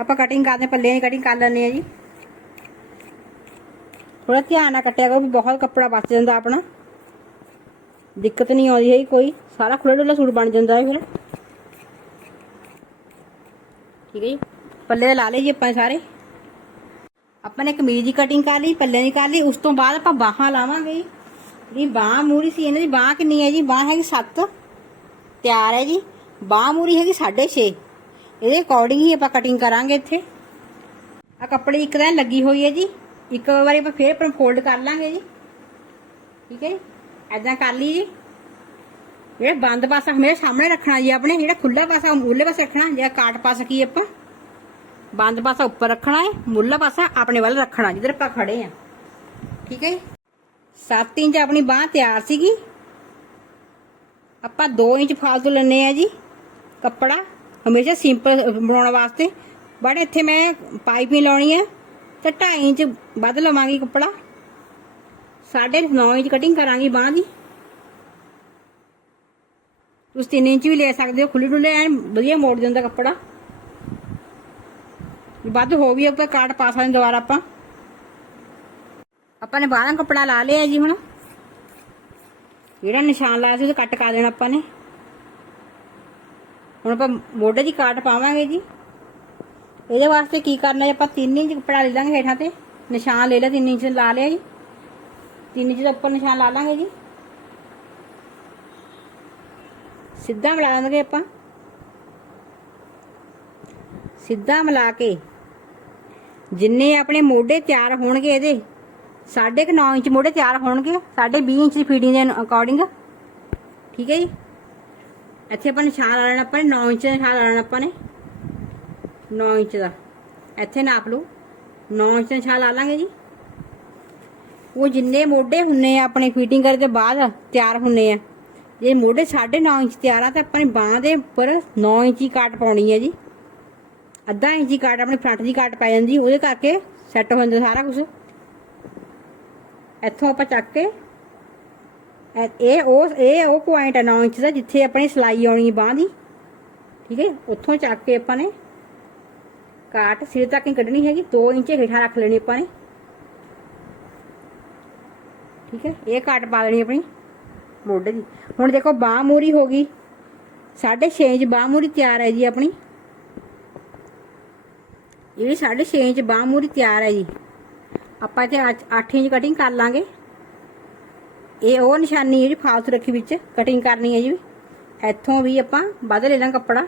ਆਪਾਂ ਕਟਿੰਗ ਕਰਦੇ, ਪੱਲਿਆਂ ਦੀ ਕਟਿੰਗ ਕਰ ਲੈਂਦੇ ਆ ਜੀ। ਥੋੜਾ ਧਿਆਨ ਨਾਲ ਕੱਟਿਆ ਕਰੋ ਵੀ ਬਹੁਤ ਕੱਪੜਾ ਬਚ ਜਾਂਦਾ ਆਪਣਾ। ਦਿੱਕਤ ਨਹੀਂ ਆਉਂਦੀ ਹੈ ਕੋਈ। ਸਾਰਾ ਖੁੱਲਾ ਡੁੱਲਾ ਸੂਟ ਬਣ ਜਾਂਦਾ ਹੈ ਫਿਰ। ਠੀਕ ਹੈ ਜੀ। ਪੱਲੇ ਦੇ ਲਾ ਲਏ ਜੀ ਆਪਾਂ ਸਾਰੇ। ਆਪਾਂ ਨੇ ਕਮੀਜ਼ ਦੀ ਕਟਿੰਗ ਕਰ ਲਈ, ਪੱਲੇ ਦੀ ਕਰ ਲਈ, ਉਸ ਤੋਂ ਬਾਅਦ ਆਪਾਂ ਬਾਹਾਂ ਲਾਵਾਂਗੇ ਜੀ। ਜਿਹੜੀ ਬਾਹ ਮੂਰੀ ਸੀ, ਇਹਨਾਂ ਦੀ ਬਾਹ ਕਿੰਨੀ ਹੈ ਜੀ? ਬਾਹ ਹੈਗੀ 7 ਤਿਆਰ ਹੈ ਜੀ। ਬਾਹ ਮੂਰੀ ਹੈਗੀ 6.5 ਇਹਦੇ ਅਕੋਰਡਿੰਗ ਹੀ ਆਪਾਂ ਕਟਿੰਗ ਕਰਾਂਗੇ ਇੱਥੇ। ਆ ਕੱਪੜੇ ਇੱਕ ਤਾਂ ਲੱਗੀ ਹੋਈ ਹੈ ਜੀ। ਇੱਕ ਵਾਰੀ ਆਪਾਂ ਫੇਰ ਆਪਾਂ ਫੋਲਡ ਕਰ ਲਾਂਗੇ ਜੀ। ਠੀਕ ਹੈ ਜੀ? ਐਦਾਂ ਕਰ ਲਈ ਜੀ। ਜਿਹੜਾ ਬੰਦ ਪਾਸਾ ਹਮੇਸ਼ਾ ਸਾਹਮਣੇ ਰੱਖਣਾ ਜੀ ਆਪਣੇ, ਜਿਹੜਾ ਖੁੱਲਾ ਪਾਸਾ ਉਹ ਮੁੱਲੇ ਪਾਸੇ ਰੱਖਣਾ, ਜਿਹੜਾ ਕਾਟ ਪਾਸਾ ਕੀ ਆਪਾਂ? ਬੰਦ ਪਾਸਾ ਉੱਪਰ ਰੱਖਣਾ ਹੈ ਮੁੱਲਾ ਪਾਸਾ ਆਪਣੇ ਵੱਲ ਰੱਖਣਾ, ਜਿੱਧਰ ਆਪਾਂ ਖੜੇ ਆ। ਠੀਕ ਹੈ ਜੀ? 7 ਇੰਚ ਆਪਣੀ ਬਾਹ ਤਿਆਰ ਸੀਗੀ। ਆਪਾਂ 2 ਇੰਚ ਫਾਲਤੂ ਲੈਣੇ ਆ ਜੀ ਕੱਪੜਾ। ਹਮੇਸ਼ਾ ਸਿੰਪਲ ਬਣਾਉਣ ਵਾਸਤੇ। ਬਟ ਇੱਥੇ ਮੈਂ ਪਾਈਪਿੰਗ ਲਾਉਣੀ ਹੈ ਤੇ 2.5 ਇੰਚ ਵੱਧ ਲਵਾਂਗੀ ਕੱਪੜਾ। 9.5 ਇੰਚ ਕਟਿੰਗ ਕਰਾਂਗੀ ਬਾਹ ਦੀ। ਤੁਸੀਂ 3 ਇੰਚ ਵੀ ਲੈ ਸਕਦੇ ਹੋ ਖੁੱਲੀ ਡੁੱਲੇ ਐਨ ਵਧੀਆ ਮੋੜ ਦਿੰਦਾ ਕੱਪੜਾ। ਵੱਧ ਹੋ ਵੀ ਆਪਾਂ ਕਾਟ ਪਾ ਸਕਦੇ ਦੁਬਾਰਾ ਆਪਾਂ। ਆਪਾਂ ਨੇ ਬਾਹਰੋਂ ਕੱਪੜਾ ਲਾ ਲਿਆ ਜੀ ਹੁਣ। ਜਿਹੜਾ ਨਿਸ਼ਾਨ ਲਾਇਆ ਸੀ ਉਹ ਕੱਟ ਕਰ ਦੇਣਾ ਆਪਾਂ ਨੇ। ਹੁਣ ਆਪਾਂ ਮੋਢੇ ਦੀ ਕਾਟ ਪਾਵਾਂਗੇ ਜੀ। ਇਹਦੇ ਵਾਸਤੇ ਕੀ ਕਰਨਾ ਹੈ ਆਪਾਂ 3 ਇੰਚ ਕੱਪੜਾ ਲੈ ਲਾਂਗੇ ਹੇਠਾਂ ਤੇ। ਨਿਸ਼ਾਨ ਲੈ ਲਿਆ 3 ਇੰਚ ਲਾ ਲਿਆ ਜੀ। 3 ਇੰਚ ਦੇ ਉੱਪਰ ਨਿਸ਼ਾਨ ਲਾ ਲਾਂਗੇ ਜੀ। ਸਿੱਧਾ ਮਿਲਾ ਦਾਂਗੇ ਆਪਾਂ। ਸਿੱਧਾ ਮਿਲਾ ਕੇ ਜਿੰਨੇ ਆਪਣੇ ਮੋਢੇ ਤਿਆਰ ਹੋਣਗੇ ਇਹਦੇ 9.5 ਇੰਚ ਮੋਢੇ ਤਿਆਰ ਹੋਣਗੇ 20 ਇੰਚ ਦੀ ਫੀਡਿੰਗ ਦੇ ਅਕੋਰਡਿੰਗ ਠੀਕ ਹੈ ਜੀ? ਇੱਥੇ ਆਪਾਂ ਨਿਸ਼ਾਨ ਲਾ ਲੈਣਾ, ਆਪਾਂ ਨੇ 9 ਇੰਚ ਦਾ ਨਿਸ਼ਾਨ ਲਾ ਲੈਣਾ ਆਪਾਂ ਨੇ। 9 ਇੰਚ ਦਾ। ਇੱਥੇ ਨਾਪ ਲਓ। 9 ਇੰਚ ਦਾ ਨਿਸ਼ਾਨ ਲਾ ਲਾਂਗੇ ਜੀ। ਉਹ ਜਿੰਨੇ ਮੋਢੇ ਹੁੰਨੇ ਆ ਆਪਣੇ ਫਿਟਿੰਗ ਕਰਨ ਦੇ ਬਾਅਦ ਤਿਆਰ ਹੁੰਨੇ ਆ। ਜੇ ਮੋਢੇ 9.5 ਇੰਚ ਤਿਆਰ ਆ ਤਾਂ ਆਪਾਂ ਨੇ ਬਾਹ ਦੇ ਉੱਪਰ 9 ਇੰਚੀ ਕਾਟ ਪਾਉਣੀ ਹੈ ਜੀ। ਅੱਧਾ ਇੰਚੀ ਕਾਟ ਆਪਣੀ ਫਰੰਟ ਦੀ ਕਾਟ ਪੈ ਜਾਂਦੀ ਉਹਦੇ ਕਰਕੇ ਸੈੱਟ ਹੋ ਜਾਂਦਾ ਸਾਰਾ ਕੁਝ ਇੱਥੋਂ ਆਪਾਂ ਚੱਕ ਕੇ ਇਹ- ਉਹ ਇਹ ਉਹ ਪੁਆਇੰਟ ਹੈ 9 ਇੰਚ ਦਾ ਜਿੱਥੇ ਆਪਣੀ ਸਲਾਈ ਆਉਣੀ ਹੈ ਬਾਹ ਦੀ। ਠੀਕ ਹੈ ਉੱਥੋਂ ਚੱਕ ਕੇ ਆਪਾਂ ਨੇ ਕਾਟ ਸਿਰੇ ਤੱਕ ਹੀ ਕੱਢਣੀ ਹੈਗੀ 2 ਇੰਚ ਹੇਠਾਂ ਰੱਖ ਲੈਣੀ ਆਪਾਂ ਨੇ। ਠੀਕ ਹੈ, ਇਹ ਕਾਟ ਪਾ ਲੈਣੀ ਆਪਣੀ, ਮੋਢੇ ਦੀ। ਹੁਣ ਦੇਖੋ, ਬਾਹ ਮੂਰੀ ਹੋ ਗਈ। 6.5 ਇੰਚ ਬਾਹ ਮੂਰੀ ਤਿਆਰ ਹੈ ਜੀ ਆਪਣੀ। ਇਹ ਵੀ 6.5 ਇੰਚ ਬਾਹ ਮੂਰੀ ਤਿਆਰ ਹੈ ਜੀ। ਆਪਾਂ ਇੱਥੇ 8 ਇੰਚ ਕਟਿੰਗ ਕਰ ਲਾਂਗੇ। ਇਹ ਉਹ ਨਿਸ਼ਾਨੀ ਜਿਹੜੀ ਫਾਲਤੂ ਰੱਖੀ ਵਿੱਚ ਕਟਿੰਗ ਕਰਨੀ ਹੈ ਜੀ। ਇੱਥੋਂ ਵੀ ਆਪਾਂ ਵੱਧ ਲੈ ਲਾਂ ਕੱਪੜਾ।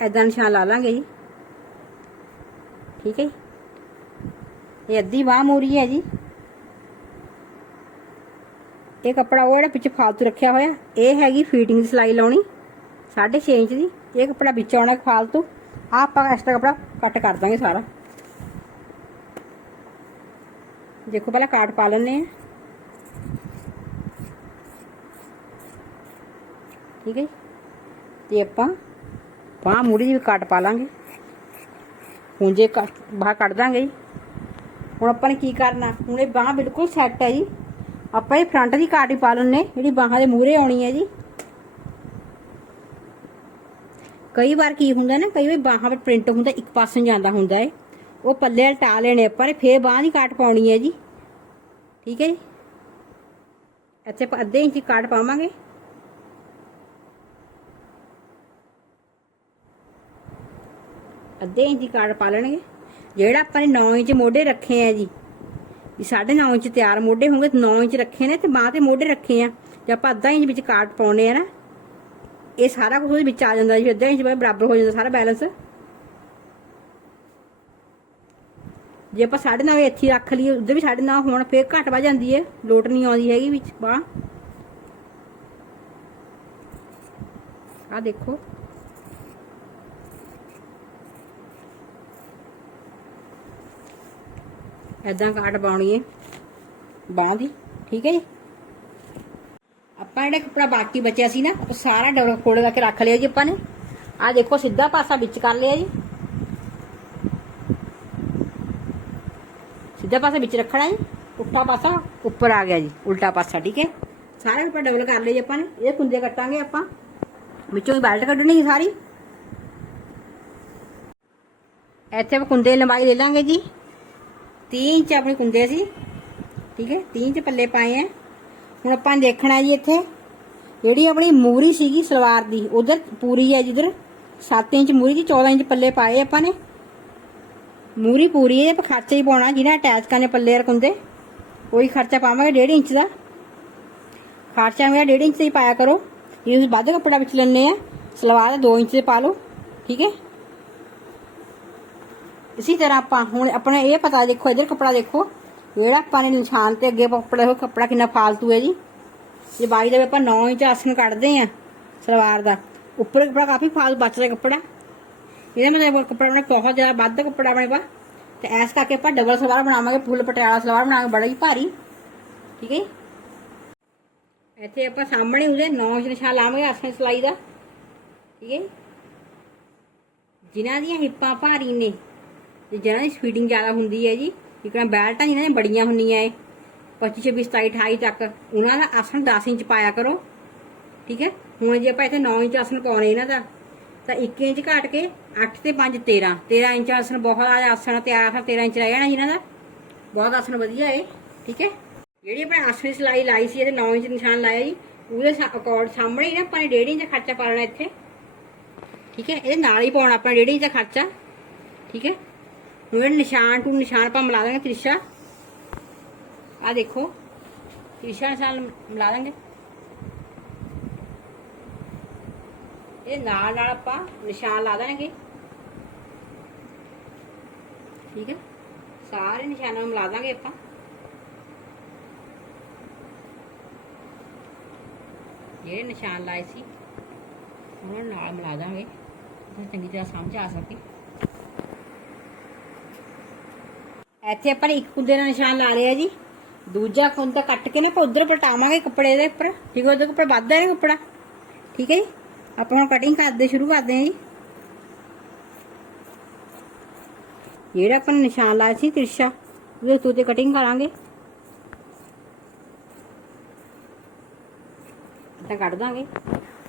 ਐਦਾਂ ਨਿਸ਼ਾਨ ਲਾ ਲਾਂਗੇ ਜੀ। ਠੀਕ ਹੈ ਜੀ। ਇਹ ਅੱਧੀ ਬਾਹ ਮੂਰੀ ਹੈ ਜੀ। ਇਹ ਕੱਪੜਾ ਉਹ ਜਿਹੜਾ ਪਿੱਛੇ ਫਾਲਤੂ ਰੱਖਿਆ ਹੋਇਆ, ਇਹ ਹੈਗੀ ਫੀਟਿੰਗ ਦੀ ਸਿਲਾਈ ਲਾਉਣੀ 6.5 ਇੰਚ ਦੀ। ਇਹ ਕੱਪੜਾ ਵਿੱਚ ਆਉਣਾ ਫਾਲਤੂ। ਆ ਆਪਾਂ ਐਕਸਟਰਾ ਕੱਪੜਾ ਕੱਟ ਕਰ ਦਾਂਗੇ ਸਾਰਾ। ਦੇਖੋ ਪਹਿਲਾਂ ਕਾਟ ਪਾ ਲੈਣੇ ਆ ਠੀਕ ਹੈ ਜੀ। ਤੇ ਆਪਾਂ ਬਾਹ ਮੂਰੀ ਦੀ ਵੀ ਕੱਟ ਪਾ ਲਾਂਗੇ। ਹੁਣ ਜੇ ਬਾਹ ਕੱਢ ਦਾਂਗੇ ਜੀ। ਹੁਣ ਆਪਾਂ ਨੇ ਕੀ ਕਰਨਾ? ਹੁਣ ਇਹ ਬਾਹ ਬਿਲਕੁਲ ਸੈੱਟ ਹੈ ਜੀ। ਆਪਾਂ ਇਹ ਫਰੰਟ ਦੀ ਕਾਟ ਹੀ ਪਾ ਲੈਣੇ ਜਿਹੜੀ ਬਾਹਾਂ ਦੇ ਮੂਹਰੇ ਆਉਣੀ ਹੈ ਜੀ। ਕਈ ਵਾਰ ਕੀ ਹੁੰਦਾ ਨਾ, ਕਈ ਵਾਰ ਬਾਹਾਂ ਵਿੱਚ ਪ੍ਰਿੰਟ ਹੁੰਦਾ, ਇੱਕ ਪਾਸੇ ਜਾਂਦਾ ਹੁੰਦਾ ਹੈ। ਉਹ ਪੱਲੇ ਟਾ ਲੈਣੇ ਆਪਾਂ ਨੇ, ਫੇਰ ਬਾਹ ਦੀ ਕਾਟ ਪਾਉਣੀ ਹੈ ਜੀ। ਠੀਕ ਹੈ ਜੀ? ਇੱਥੇ ਆਪਾਂ ਅੱਧੇ ਇੰਚ ਦੀ ਕਾਟ ਪਾਵਾਂਗੇ। ਅੱਧੇ ਇੰਚ ਦੀ ਕਾਟ ਪਾ ਲੈਣਗੇ। ਜਿਹੜਾ ਆਪਾਂ ਨੇ 9 ਇੰਚ ਮੋਢੇ ਰੱਖੇ ਆ ਜੀ, ਵੀ 9.5 ਇੰਚ ਤਿਆਰ ਮੋਢੇ ਹੋਣਗੇ 9 ਇੰਚ ਰੱਖੇ ਨੇ ਤੇ ਬਾਹ ਤੇ ਮੋਢੇ ਰੱਖੇ ਆ। ਜੇ ਆਪਾਂ ਅੱਧਾ ਇੰਚ ਵਿੱਚ ਕਾਟ ਪਾਉਣੇ ਆ ਨਾ, ਇਹ ਸਾਰਾ ਕੁਝ ਉਹਦੇ ਵਿੱਚ ਆ ਜਾਂਦਾ ਜੀ, ਅੱਧਾ ਇੰਚ ਬਰਾਬਰ ਹੋ ਜਾਂਦਾ ਸਾਰਾ ਬੈਲੈਂਸ। ਜੇ ਆਪਾਂ 9.5 ਇੱਥੇ ਰੱਖ ਲਈਏ, ਉਧਰ ਵੀ 9.5 ਹੋਣ, ਫੇਰ ਘਟ ਵਾ ਜਾਂਦੀ ਹੈ ਲੋਟ ਨਹੀਂ ਆਉਂਦੀ ਹੈਗੀ ਵਿੱਚ, ਬਾਹ। ਆ ਦੇਖੋ। ਐਦਾਂ ਕਾਟ ਪਾਉਣੀ ਹੈ ਬਾਹ ਦੀ, ਠੀਕ ਹੈ ਜੀ? ਆਪਾਂ ਜਿਹੜਾ ਕੱਪੜਾ ਬਾਕੀ ਬਚਿਆ ਸੀ ਨਾ, ਉਹ ਸਾਰਾ ਡਬਲ ਫੋਲਡ ਕਰਕੇ ਰੱਖ ਲਿਆ ਜੀ ਆਪਾਂ ਨੇ। ਆ ਦੇਖੋ, ਸਿੱਧਾ ਪਾਸਾ ਵਿੱਚ ਕਰ ਲਿਆ ਜੀ। ਸਿੱਧਾ ਪਾਸਾ ਵਿੱਚ ਰੱਖਣਾ ਜੀ। ਪੁੱਠਾ ਪਾਸਾ ਉੱਪਰ ਆ ਗਿਆ ਜੀ, ਉਲਟਾ ਪਾਸਾ, ਠੀਕ ਹੈ? ਸਾਰਾ ਕੱਪੜਾ ਡਬਲ ਕਰ ਲਿਆ ਜੀ ਆਪਾਂ ਨੇ। ਇਹ ਕੁੰਦੇ ਕੱਟਾਂਗੇ ਆਪਾਂ। ਵਿੱਚੋਂ ਹੀ ਬੈਲਟ ਕੱਢਣੀ ਹੈ ਸਾਰੀ। ਇੱਥੇ ਕੁੰਦੇ ਲੰਬਾਈ ਲੈ ਲਾਂਗੇ ਜੀ। 30 ਇੰਚ ਆਪਣੇ ਕੁੰਦੇ ਸੀ। ਠੀਕ ਹੈ 30 ਇੰਚ ਪੱਲੇ ਪਾਏ ਆ ਹੁਣ ਆਪਾਂ ਦੇਖਣਾ ਜੀ ਇੱਥੇ, ਜਿਹੜੀ ਆਪਣੀ ਮੂਰੀ ਸੀਗੀ ਸਲਵਾਰ ਦੀ, ਉਧਰ ਪੂਰੀ ਹੈ ਜਿੱਧਰ 7 ਇੰਚ ਮੂਰੀ ਦੀ 14 ਇੰਚ ਪੱਲੇ ਪਾਏ ਆਪਾਂ ਨੇ। ਮੂਰੀ ਪੂਰੀ ਹੈ ਪਰ ਖਰਚਾ ਹੀ ਪਾਉਣਾ ਜਿਹੜਾ ਅਟੈਚ ਕਰਨੇ ਪੱਲੇ ਰਕੁੰਦੇ ਉਹੀ ਖਰਚਾ ਪਾਵਾਂਗੇ 1.5 ਇੰਚ ਦਾ। ਖਰਚਾ ਮੇਰਾ 1.5 ਇੰਚ ਦਾ ਹੀ ਪਾਇਆ ਕਰੋ। ਜੇ ਤੁਸੀਂ ਵੱਧ ਕੱਪੜਾ ਵਿੱਚ ਲੈਣੇ ਆ, ਸਲਵਾਰ ਦਾ 2 ਇੰਚ ਦੇ ਪਾ ਲਓ। ਠੀਕ ਹੈ ਇਸੇ ਤਰ੍ਹਾਂ ਆਪਾਂ ਹੁਣ ਆਪਣੇ ਇਹ ਪਤਾ ਦੇਖੋ, ਇਧਰ ਕੱਪੜਾ ਦੇਖੋ। ਜਿਹੜਾ ਆਪਾਂ ਨੇ ਨਿਸ਼ਾਨ ਤੇ ਅੱਗੇ ਕੱਪੜਾ ਉਹ ਕੱਪੜਾ ਕਿੰਨਾ ਫਾਲਤੂ ਹੈ ਜੀ। ਜੇ ਬਾਈ ਦਾ ਆਪਾਂ 9 ਇੰਚ ਆਸਨ ਕੱਢਦੇ ਆ ਸਲਵਾਰ ਦਾ, ਉੱਪਰ ਕੱਪੜਾ ਕਾਫੀ ਫਾਲਤੂ ਬਚਦਾ ਕੱਪੜਾ। ਇਹਦੇ ਮਤਲਬ ਕੱਪੜਾ ਆਪਣੇ ਬਹੁਤ ਜ਼ਿਆਦਾ ਵੱਧ ਕੱਪੜਾ ਆਪਣੇ ਪਾ ਤੇ ਐਸ ਕਰਕੇ ਆਪਾਂ ਡਬਲ ਸਲਵਾਰ ਬਣਾਵਾਂਗੇ ਫੁੱਲ ਪਟਿਆਲਾ ਸਲਵਾਰ ਬਣਾਵਾਂਗੇ, ਬੜਾ ਹੀ ਭਾਰੀ। ਠੀਕ ਹੈ ਇੱਥੇ ਆਪਾਂ ਸਾਹਮਣੇ ਉਹਦੇ 9 ਇੰਚ ਨਿਸ਼ਾਨ ਲਾਵਾਂਗੇ ਆਸਨ ਸਲਾਈ ਦਾ। ਠੀਕ ਹੈ ਜੀ? ਜਿਨ੍ਹਾਂ ਦੀਆਂ ਹਿੱਪਾਂ ਭਾਰੀ ਨੇ ਤੇ ਜਿਹਨਾਂ ਦੀ ਫੀਡਿੰਗ ਜ਼ਿਆਦਾ ਹੁੰਦੀ ਹੈ ਜੀ ਜਿਕਣਾ ਬੈਲਟਾਂ ਜਿਨ੍ਹਾਂ ਦੀਆਂ ਬੜੀਆਂ ਹੁੰਦੀਆਂ ਏ 25 26 27 28 ਤੱਕ, ਉਹਨਾਂ ਦਾ ਆਸਣ 10 ਇੰਚ ਪਾਇਆ ਕਰੋ, ਠੀਕ ਹੈ? ਹੁਣ ਜੇ ਆਪਾਂ ਇੱਥੇ 9 ਇੰਚ ਆਸਣ ਪਾਉਣੇ ਇਹਨਾਂ ਦਾ, ਤਾਂ 1 ਇੰਚ ਘੱਟ ਕੇ 8 ਤੇ 5 13 13 ਇੰਚ ਆਸਣ ਬਹੁਤ ਆ ਆਸਣ ਤੇ ਆਇਆ 13 ਇੰਚ ਰਹਿ ਜਾਣਾ ਇਹਨਾਂ ਦਾ, ਬਹੁਤ ਆਸਣ ਵਧੀਆ ਏ, ਠੀਕ ਹੈ? ਜਿਹੜੀ ਆਪਣੇ ਆਸਣ ਦੀ ਸਿਲਾਈ ਲਾਈ ਸੀ, ਇਹਦੇ 9 ਇੰਚ ਨਿਸ਼ਾਨ ਲਾਇਆ ਜੀ, ਉਹਦੇ ਅਕੋਰਡ ਸਾਹਮਣੇ ਹੀ ਨਾ ਆਪਾਂ ਨੇ 1.5 ਇੰਚ ਖਰਚਾ ਪਾ ਲੈਣਾ ਇੱਥੇ, ਠੀਕ ਹੈ? ਇਹਦੇ ਨਾਲ ਹੀ ਪਾਉਣਾ ਆਪਾਂ 1.5 ਇੰਚ ਦਾ ਖਰਚਾ, ਠੀਕ ਹੈ? ਹੁਣ ਨਿਸ਼ਾਨ ਟੂ ਨਿਸ਼ਾਨ ਆਪਾਂ ਮਿਲਾ ਦਾਂਗੇ ਤ੍ਰਿਸ਼ਾ। ਆ ਦੇਖੋ, ਤ੍ਰਿਸ਼ਾ ਨਿਸ਼ਾਨ ਮਿਲਾ ਦਾਂਗੇ। ਇਹ ਨਾਲ ਨਾਲ ਆਪਾਂ ਨਿਸ਼ਾਨ ਲਾ ਦਾਂਗੇ। ਠੀਕ ਹੈ? ਸਾਰੇ ਨਿਸ਼ਾਨਾਂ ਨੂੰ ਮਿਲਾ ਦਾਂਗੇ ਆਪਾਂ। ਜਿਹੜੇ ਨਿਸ਼ਾਨ ਲਾਏ ਸੀ, ਉਹਨਾਂ ਨੂੰ ਨਾਲ ਮਿਲਾ ਦਾਂਗੇ। ਚੰਗੀ ਤਰ੍ਹਾਂ ਸਮਝ ਆ ਸਕੇ। ਇੱਥੇ ਆਪਾਂ ਨੇ ਇੱਕ ਕੁੰਦੇ ਦਾ ਨਿਸ਼ਾਨ ਲਾ ਲਿਆ ਜੀ। ਦੂਜਾ ਕੁੰਦਾ ਕੱਟ ਕੇ ਨਾ ਆਪਾਂ ਉਧਰ ਪਲਟਾਵਾਂਗੇ ਕੱਪੜੇ ਦੇ ਉੱਪਰ। ਠੀਕ ਹੈ, ਉਹਦੇ ਉੱਪਰ ਵੱਧਦਾ ਨਾ ਕੱਪੜਾ। ਠੀਕ ਹੈ ਜੀ? ਆਪਾਂ ਹੁਣ ਕਟਿੰਗ ਕਰਦੇ ਸ਼ੁਰੂ ਕਰਦੇ ਹਾਂ ਜੀ। ਜਿਹੜਾ ਆਪਾਂ ਨੇ ਨਿਸ਼ਾਨ ਲਾਇਆ ਸੀ ਤਿਰਸ਼ਾ, ਉਹਦੇ ਉੱਤੇ ਤੇ ਕਟਿੰਗ ਕਰਾਂਗੇ। ਤਾਂ ਕੱਢ ਦਾਂਗੇ।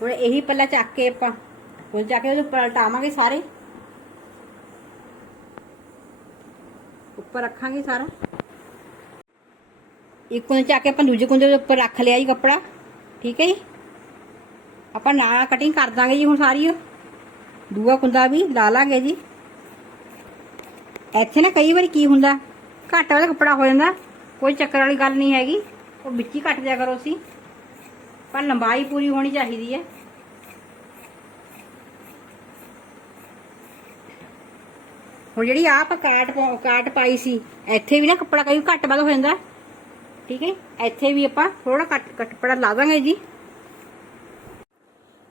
ਹੁਣ ਇਹੀ ਪੱਲਾ ਚੱਕ ਕੇ ਆਪਾਂ, ਹੁਣ ਚੱਕ ਕੇ ਉਹਦੇ ਪਲਟਾਵਾਂਗੇ ਸਾਰੇ। ਉੱਪਰ ਰੱਖਾਂਗੇ ਸਾਰਾ। ਇੱਕ ਕੁੰਦੇ ਚੱਕ ਕੇ ਆਪਾਂ ਦੂਜੇ ਕੁੰਦੇ ਦੇ ਉੱਪਰ ਰੱਖ ਲਿਆ ਜੀ ਕੱਪੜਾ। ਠੀਕ ਹੈ ਜੀ? ਆਪਾਂ ਨਾਲ ਕਟਿੰਗ ਕਰ ਦਾਂਗੇ ਜੀ ਹੁਣ ਸਾਰੀ ਦੂਆ ਕੁੰਦਾ ਵੀ ਲਾ ਲਾਂਗੇ ਜੀ। ਇੱਥੇ ਨਾ ਕਈ ਵਾਰੀ ਕੀ ਹੁੰਦਾ, ਘੱਟ ਵਾਲਾ ਕੱਪੜਾ ਹੋ ਜਾਂਦਾ, ਕੋਈ ਚੱਕਰ ਵਾਲੀ ਗੱਲ ਨਹੀਂ ਹੈਗੀ। ਉਹ ਵਿੱਚ ਹੀ ਕੱਟ ਦਿਆ ਕਰੋ ਸੀ ਪਰ ਲੰਬਾਈ ਪੂਰੀ ਹੋਣੀ ਚਾਹੀਦੀ ਹੈ। ਹੁਣ ਜਿਹੜੀ ਆਪ ਕਾਟ ਪਾ- ਕਾਟ ਪਾਈ ਸੀ, ਇੱਥੇ ਵੀ ਨਾ ਕੱਪੜਾ ਕਈ ਘੱਟ ਵੱਧ ਹੋ ਜਾਂਦਾ। ਠੀਕ ਹੈ? ਇੱਥੇ ਵੀ ਆਪਾਂ ਥੋੜਾ ਕੱਟ ਕੱਪੜਾ ਲਾ ਦਾਂਗੇ ਜੀ।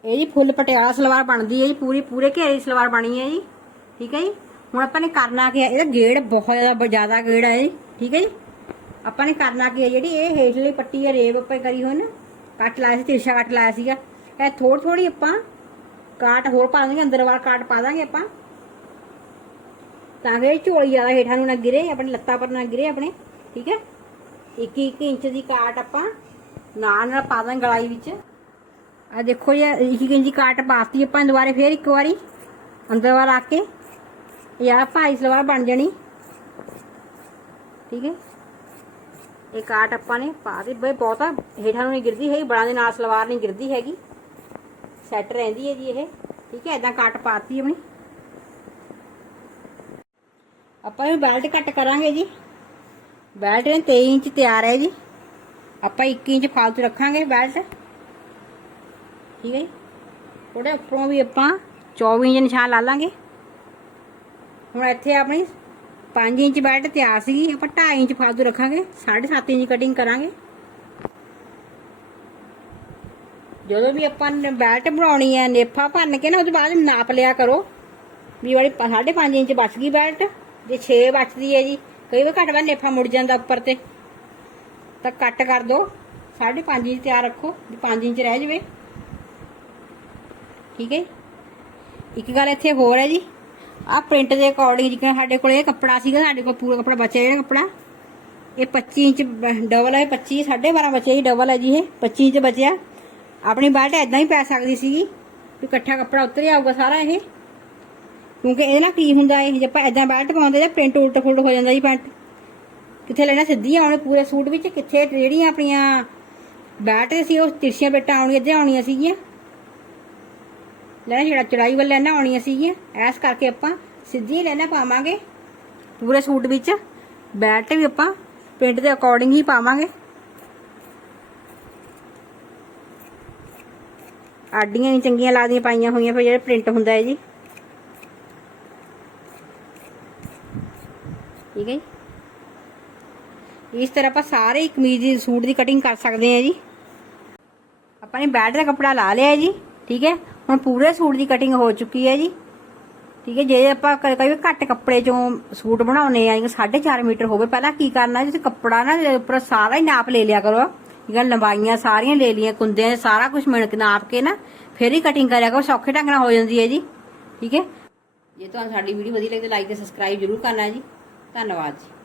ਇਹ ਜੀ ਫੁੱਲ ਪਟਿਆਲਾ ਸਲਵਾਰ ਬਣਦੀ ਹੈ ਜੀ, ਪੂਰੀ ਪੂਰੇ ਘੇਰੇ ਦੀ ਸਲਵਾਰ ਬਣੀ ਹੈ ਜੀ। ਠੀਕ ਹੈ ਜੀ? ਹੁਣ ਆਪਾਂ ਨੇ ਕਰਨਾ ਕੀ ਹੈ, ਇਹਦਾ ਗੇੜ ਬਹੁਤ ਜ਼ਿਆਦਾ ਜ਼ਿਆਦਾ ਗੇੜ ਹੈ ਜੀ। ਠੀਕ ਹੈ ਜੀ? ਆਪਾਂ ਨੇ ਕਰਨਾ ਕੀ ਹੈ, ਜਿਹੜੀ ਇਹ ਹੇਠਲੀ ਪੱਟੀ ਹੈ ਰੇਵ ਉੱਪਰ ਕਰੀ ਹੋਈ ਨਾ, ਕੱਟ ਲਾਇਆ ਸੀ ਤਿਰਛਾ ਕੱਟ ਲਾਇਆ ਸੀਗਾ। ਇਹ ਥੋੜੀ ਥੋੜੀ ਆਪਾਂ ਕਾਟ ਹੋਰ ਪਾ ਦਾਂਗੇ, ਅੰਦਰ ਵਾਲਾ ਕਾਟ ਪਾ ਦਾਂਗੇ ਆਪਾਂ। ਤਾਂ ਕਿ ਝੋਲੀ ਜ਼ਿਆਦਾ ਹੇਠਾਂ ਨੂੰ ਨਾ ਗਿਰੇ, ਆਪਣੇ ਲੱਤਾਂ ਪਰ ਨਾ ਗਿਰੇ ਆਪਣੇ, ਠੀਕ ਹੈ? ਇੱਕ ਇੱਕ ਇੰਚ ਦੀ ਕਾਟ ਆਪਾਂ ਨਾਲ ਨਾਲ ਪਾ ਦਾਂਗੇ ਗਲਾਈ ਵਿੱਚ। ਆ ਦੇਖੋ ਜੀ ਇੱਕ ਇੰਚ ਦੀ ਕਾਟ ਪਾਤੀ, ਆਪਾਂ ਦੁਬਾਰੇ ਫੇਰ ਇੱਕ ਵਾਰੀ ਅੰਦਰ ਵਾਲਾ ਆ ਕੇ ਯਾਰ ਭਾਈ ਸਲਵਾਰ ਬਣ ਜਾਣੀ। ਠੀਕ ਹੈ? ਇਹ ਕਾਟ ਆਪਾਂ ਨੇ ਪਾ ਦੇ ਬਈ ਬਹੁਤਾ ਹੇਠਾਂ ਨੂੰ ਨਹੀਂ ਗਿਰਦੀ ਹੈਗੀ ਬੜਾ ਦੇ ਨਾਲ ਸਲਵਾਰ ਨਹੀਂ ਗਿਰਦੀ ਹੈਗੀ। ਸੈੱਟ ਰਹਿੰਦੀ ਹੈ ਜੀ ਇਹ, ਠੀਕ ਹੈ? ਇਦਾਂ ਕਾਟ ਪਾਤੀ ਆਪਣੀ। ਆਪਾਂ ਇਹ ਬੈਲਟ ਕੱਟ ਕਰਾਂਗੇ ਜੀ ਬੈਲਟ ਨੇ 23 ਇੰਚ ਤਿਆਰ ਹੈ ਜੀ ਆਪਾਂ 1 ਇੰਚ ਫਾਲਤੂ ਰੱਖਾਂਗੇ ਬੈਲਟ ਠੀਕ ਹੈ ਜੀ ਉਹਦੇ ਉੱਪਰੋਂ ਵੀ ਆਪਾਂ 24 ਇੰਚ ਨਿਸ਼ਾਨ ਲਾ ਲਾਂਗੇ ਹੁਣ ਇੱਥੇ ਆਪਣੀ 5 ਇੰਚ ਬੈਲਟ ਤਿਆਰ ਸੀਗੀ ਆਪਾਂ 2.5 ਇੰਚ ਫਾਲਤੂ ਰੱਖਾਂਗੇ 7.5 ਇੰਚ ਕਟਿੰਗ ਕਰਾਂਗੇ ਜਦੋਂ ਵੀ ਆਪਾਂ ਨੇ ਬੈਲਟ ਬਣਾਉਣੀ ਹੈ ਨੇਫਾ ਭੰਨ ਕੇ ਨਾ ਉਹਦੇ ਬਾਅਦ ਨਾਪ ਲਿਆ ਕਰੋ ਵੀ ਵਾਲੀ 5.5 ਇੰਚ ਬਚ ਗਈ ਬੈਲਟ ਜੇ 6 ਬਚਦੀ ਹੈ ਜੀ, ਕਈ ਵਾਰ ਘੱਟ ਵਾਰ ਲੇਫਾ ਮੁੜ ਜਾਂਦਾ ਉੱਪਰ ਤੇ। ਤਾਂ ਕੱਟ ਕਰ ਦੋ 5.5 ਇੰਚ ਤਿਆਰ ਰੱਖੋ, ਵੀ 5 ਇੰਚ ਰਹਿ ਜਵੇ। ਠੀਕ ਹੈ ਇੱਕ ਗੱਲ ਇੱਥੇ ਹੋਰ ਹੈ ਜੀ ਆ ਪ੍ਰਿੰਟ ਦੇ ਅਕੋਰਡਿੰਗ ਜਿਵੇਂ ਸਾਡੇ ਕੋਲ ਇਹ ਕੱਪੜਾ ਸੀਗਾ, ਸਾਡੇ ਕੋਲ ਪੂਰਾ ਕੱਪੜਾ ਬਚਿਆ ਜਿਹੜਾ ਕੱਪੜਾ। ਇਹ 25 ਇੰਚ ਡਬਲ ਹੈ 25 12.5 ਬਚਿਆ ਜੀ ਡਬਲ ਹੈ ਜੀ ਇਹ 25 ਇੰਚ ਬਚਿਆ। ਆਪਣੀ ਬਾਲਟ ਐਦਾਂ ਹੀ ਪੈ ਸਕਦੀ ਸੀਗੀ, ਵੀ ਇਕੱਠਾ ਕੱਪੜਾ ਉੱਤਰ ਆਊਗਾ ਸਾਰਾ ਇਹ। ਕਿਉਂਕਿ ਇਹਦੇ ਨਾਲ ਕੀ ਹੁੰਦਾ, ਇਹ ਜੇ ਆਪਾਂ ਐਦਾਂ ਬੈਲਟ ਪਾਉਂਦੇ ਜਾਂ ਪ੍ਰਿੰਟ ਉਲਟ ਫੁਲਟ ਹੋ ਜਾਂਦਾ ਜੀ ਪੈਂਟ ਕਿੱਥੇ ਲੈਣਾ ਸਿੱਧੀਆਂ ਆਉਣੇ ਪੂਰੇ ਸੂਟ ਵਿੱਚ ਕਿੱਥੇ ਜਿਹੜੀਆਂ ਆਪਣੀਆਂ। ਬੈਲਟ ਸੀ ਉਹ ਤਿਰਛੀਆਂ ਬੇਟਾਂ ਆਉਣੀਆਂ, ਇੱਧਰ ਆਉਣੀਆਂ ਸੀਗੀਆਂ। ਲੈਣਾ ਜਿਹੜਾ ਚੜਾਈ ਵੱਲ ਲੈਣਾ, ਆਉਣੀਆਂ ਸੀਗੀਆਂ। ਐਸ ਕਰਕੇ ਆਪਾਂ ਸਿੱਧੀ ਲੈਣਾ ਪਾਵਾਂਗੇ ਪੂਰੇ ਸੂਟ ਵਿੱਚ। ਬੈਲਟ ਵੀ ਆਪਾਂ ਪ੍ਰਿੰਟ ਦੇ ਅਕੋਰਡਿੰਗ ਹੀ ਪਾਵਾਂਗੇ। ਆਡੀਆਂ ਨਹੀਂ ਚੰਗੀਆਂ ਲੱਗਦੀਆਂ ਪਾਈਆਂ ਹੋਈਆਂ, ਫਿਰ ਜਿਹੜਾ ਪ੍ਰਿੰਟ ਹੁੰਦਾ ਹੈ ਜੀ। ਠੀਕ ਹੈ ਜੀ। ਇਸ ਤਰ੍ਹਾਂ ਆਪਾਂ ਸਾਰੇ ਹੀ ਕਮੀਜ਼ ਦੀ ਸੂਟ ਦੀ ਕਟਿੰਗ ਕਰ ਸਕਦੇ ਹਾਂ ਜੀ। ਆਪਾਂ ਨੇ ਬੈਲਟ ਦਾ ਕੱਪੜਾ ਲਾ ਲਿਆ ਜੀ, ਠੀਕ ਹੈ। ਹੁਣ ਪੂਰੇ ਸੂਟ ਦੀ ਕਟਿੰਗ ਹੋ ਚੁੱਕੀ ਹੈ ਜੀ। ਠੀਕ ਹੈ, ਜੇ ਆਪਾਂ ਕਈ ਵਾਰ ਘੱਟ ਕੱਪੜੇ ਚੋਂ ਸੂਟ ਬਣਾਉਨੇ ਆ ਜਿਵੇਂ 4.5 ਮੀਟਰ ਹੋਵੇ ਪਹਿਲਾਂ ਕੀ ਕਰਨਾ ਤੁਸੀਂ ਕੱਪੜਾ ਨਾ ਉੱਪਰ ਸਾਰਾ ਹੀ ਨਾਪ ਲੈ ਲਿਆ ਕਰੋ। ਠੀਕ ਹੈ, ਲੰਬਾਈਆਂ ਸਾਰੀਆਂ ਲੈ ਲਈਆਂ, ਕੁੰਦਿਆਂ ਸਾਰਾ ਕੁਝ ਮਿਣਕ ਨਾਪ ਕੇ ਨਾ, ਫਿਰ ਹੀ ਕਟਿੰਗ ਕਰਿਆ ਕਰੋ, ਸੌਖੇ ਢੰਗ ਨਾਲ ਹੋ ਜਾਂਦੀ ਹੈ ਜੀ। ਠੀਕ ਹੈ। ਜੇ ਤੁਹਾਨੂੰ ਸਾਡੀ ਵੀਡੀਓ ਵਧੀਆ ਲੱਗੇ ਤਾਂ ਲਾਈਕ ਤੇ ਸਬਸਕ੍ਰਾਈਬ ਜ਼ਰੂਰ ਕਰਨਾ ਜੀ। ਧੰਨਵਾਦ ਜੀ।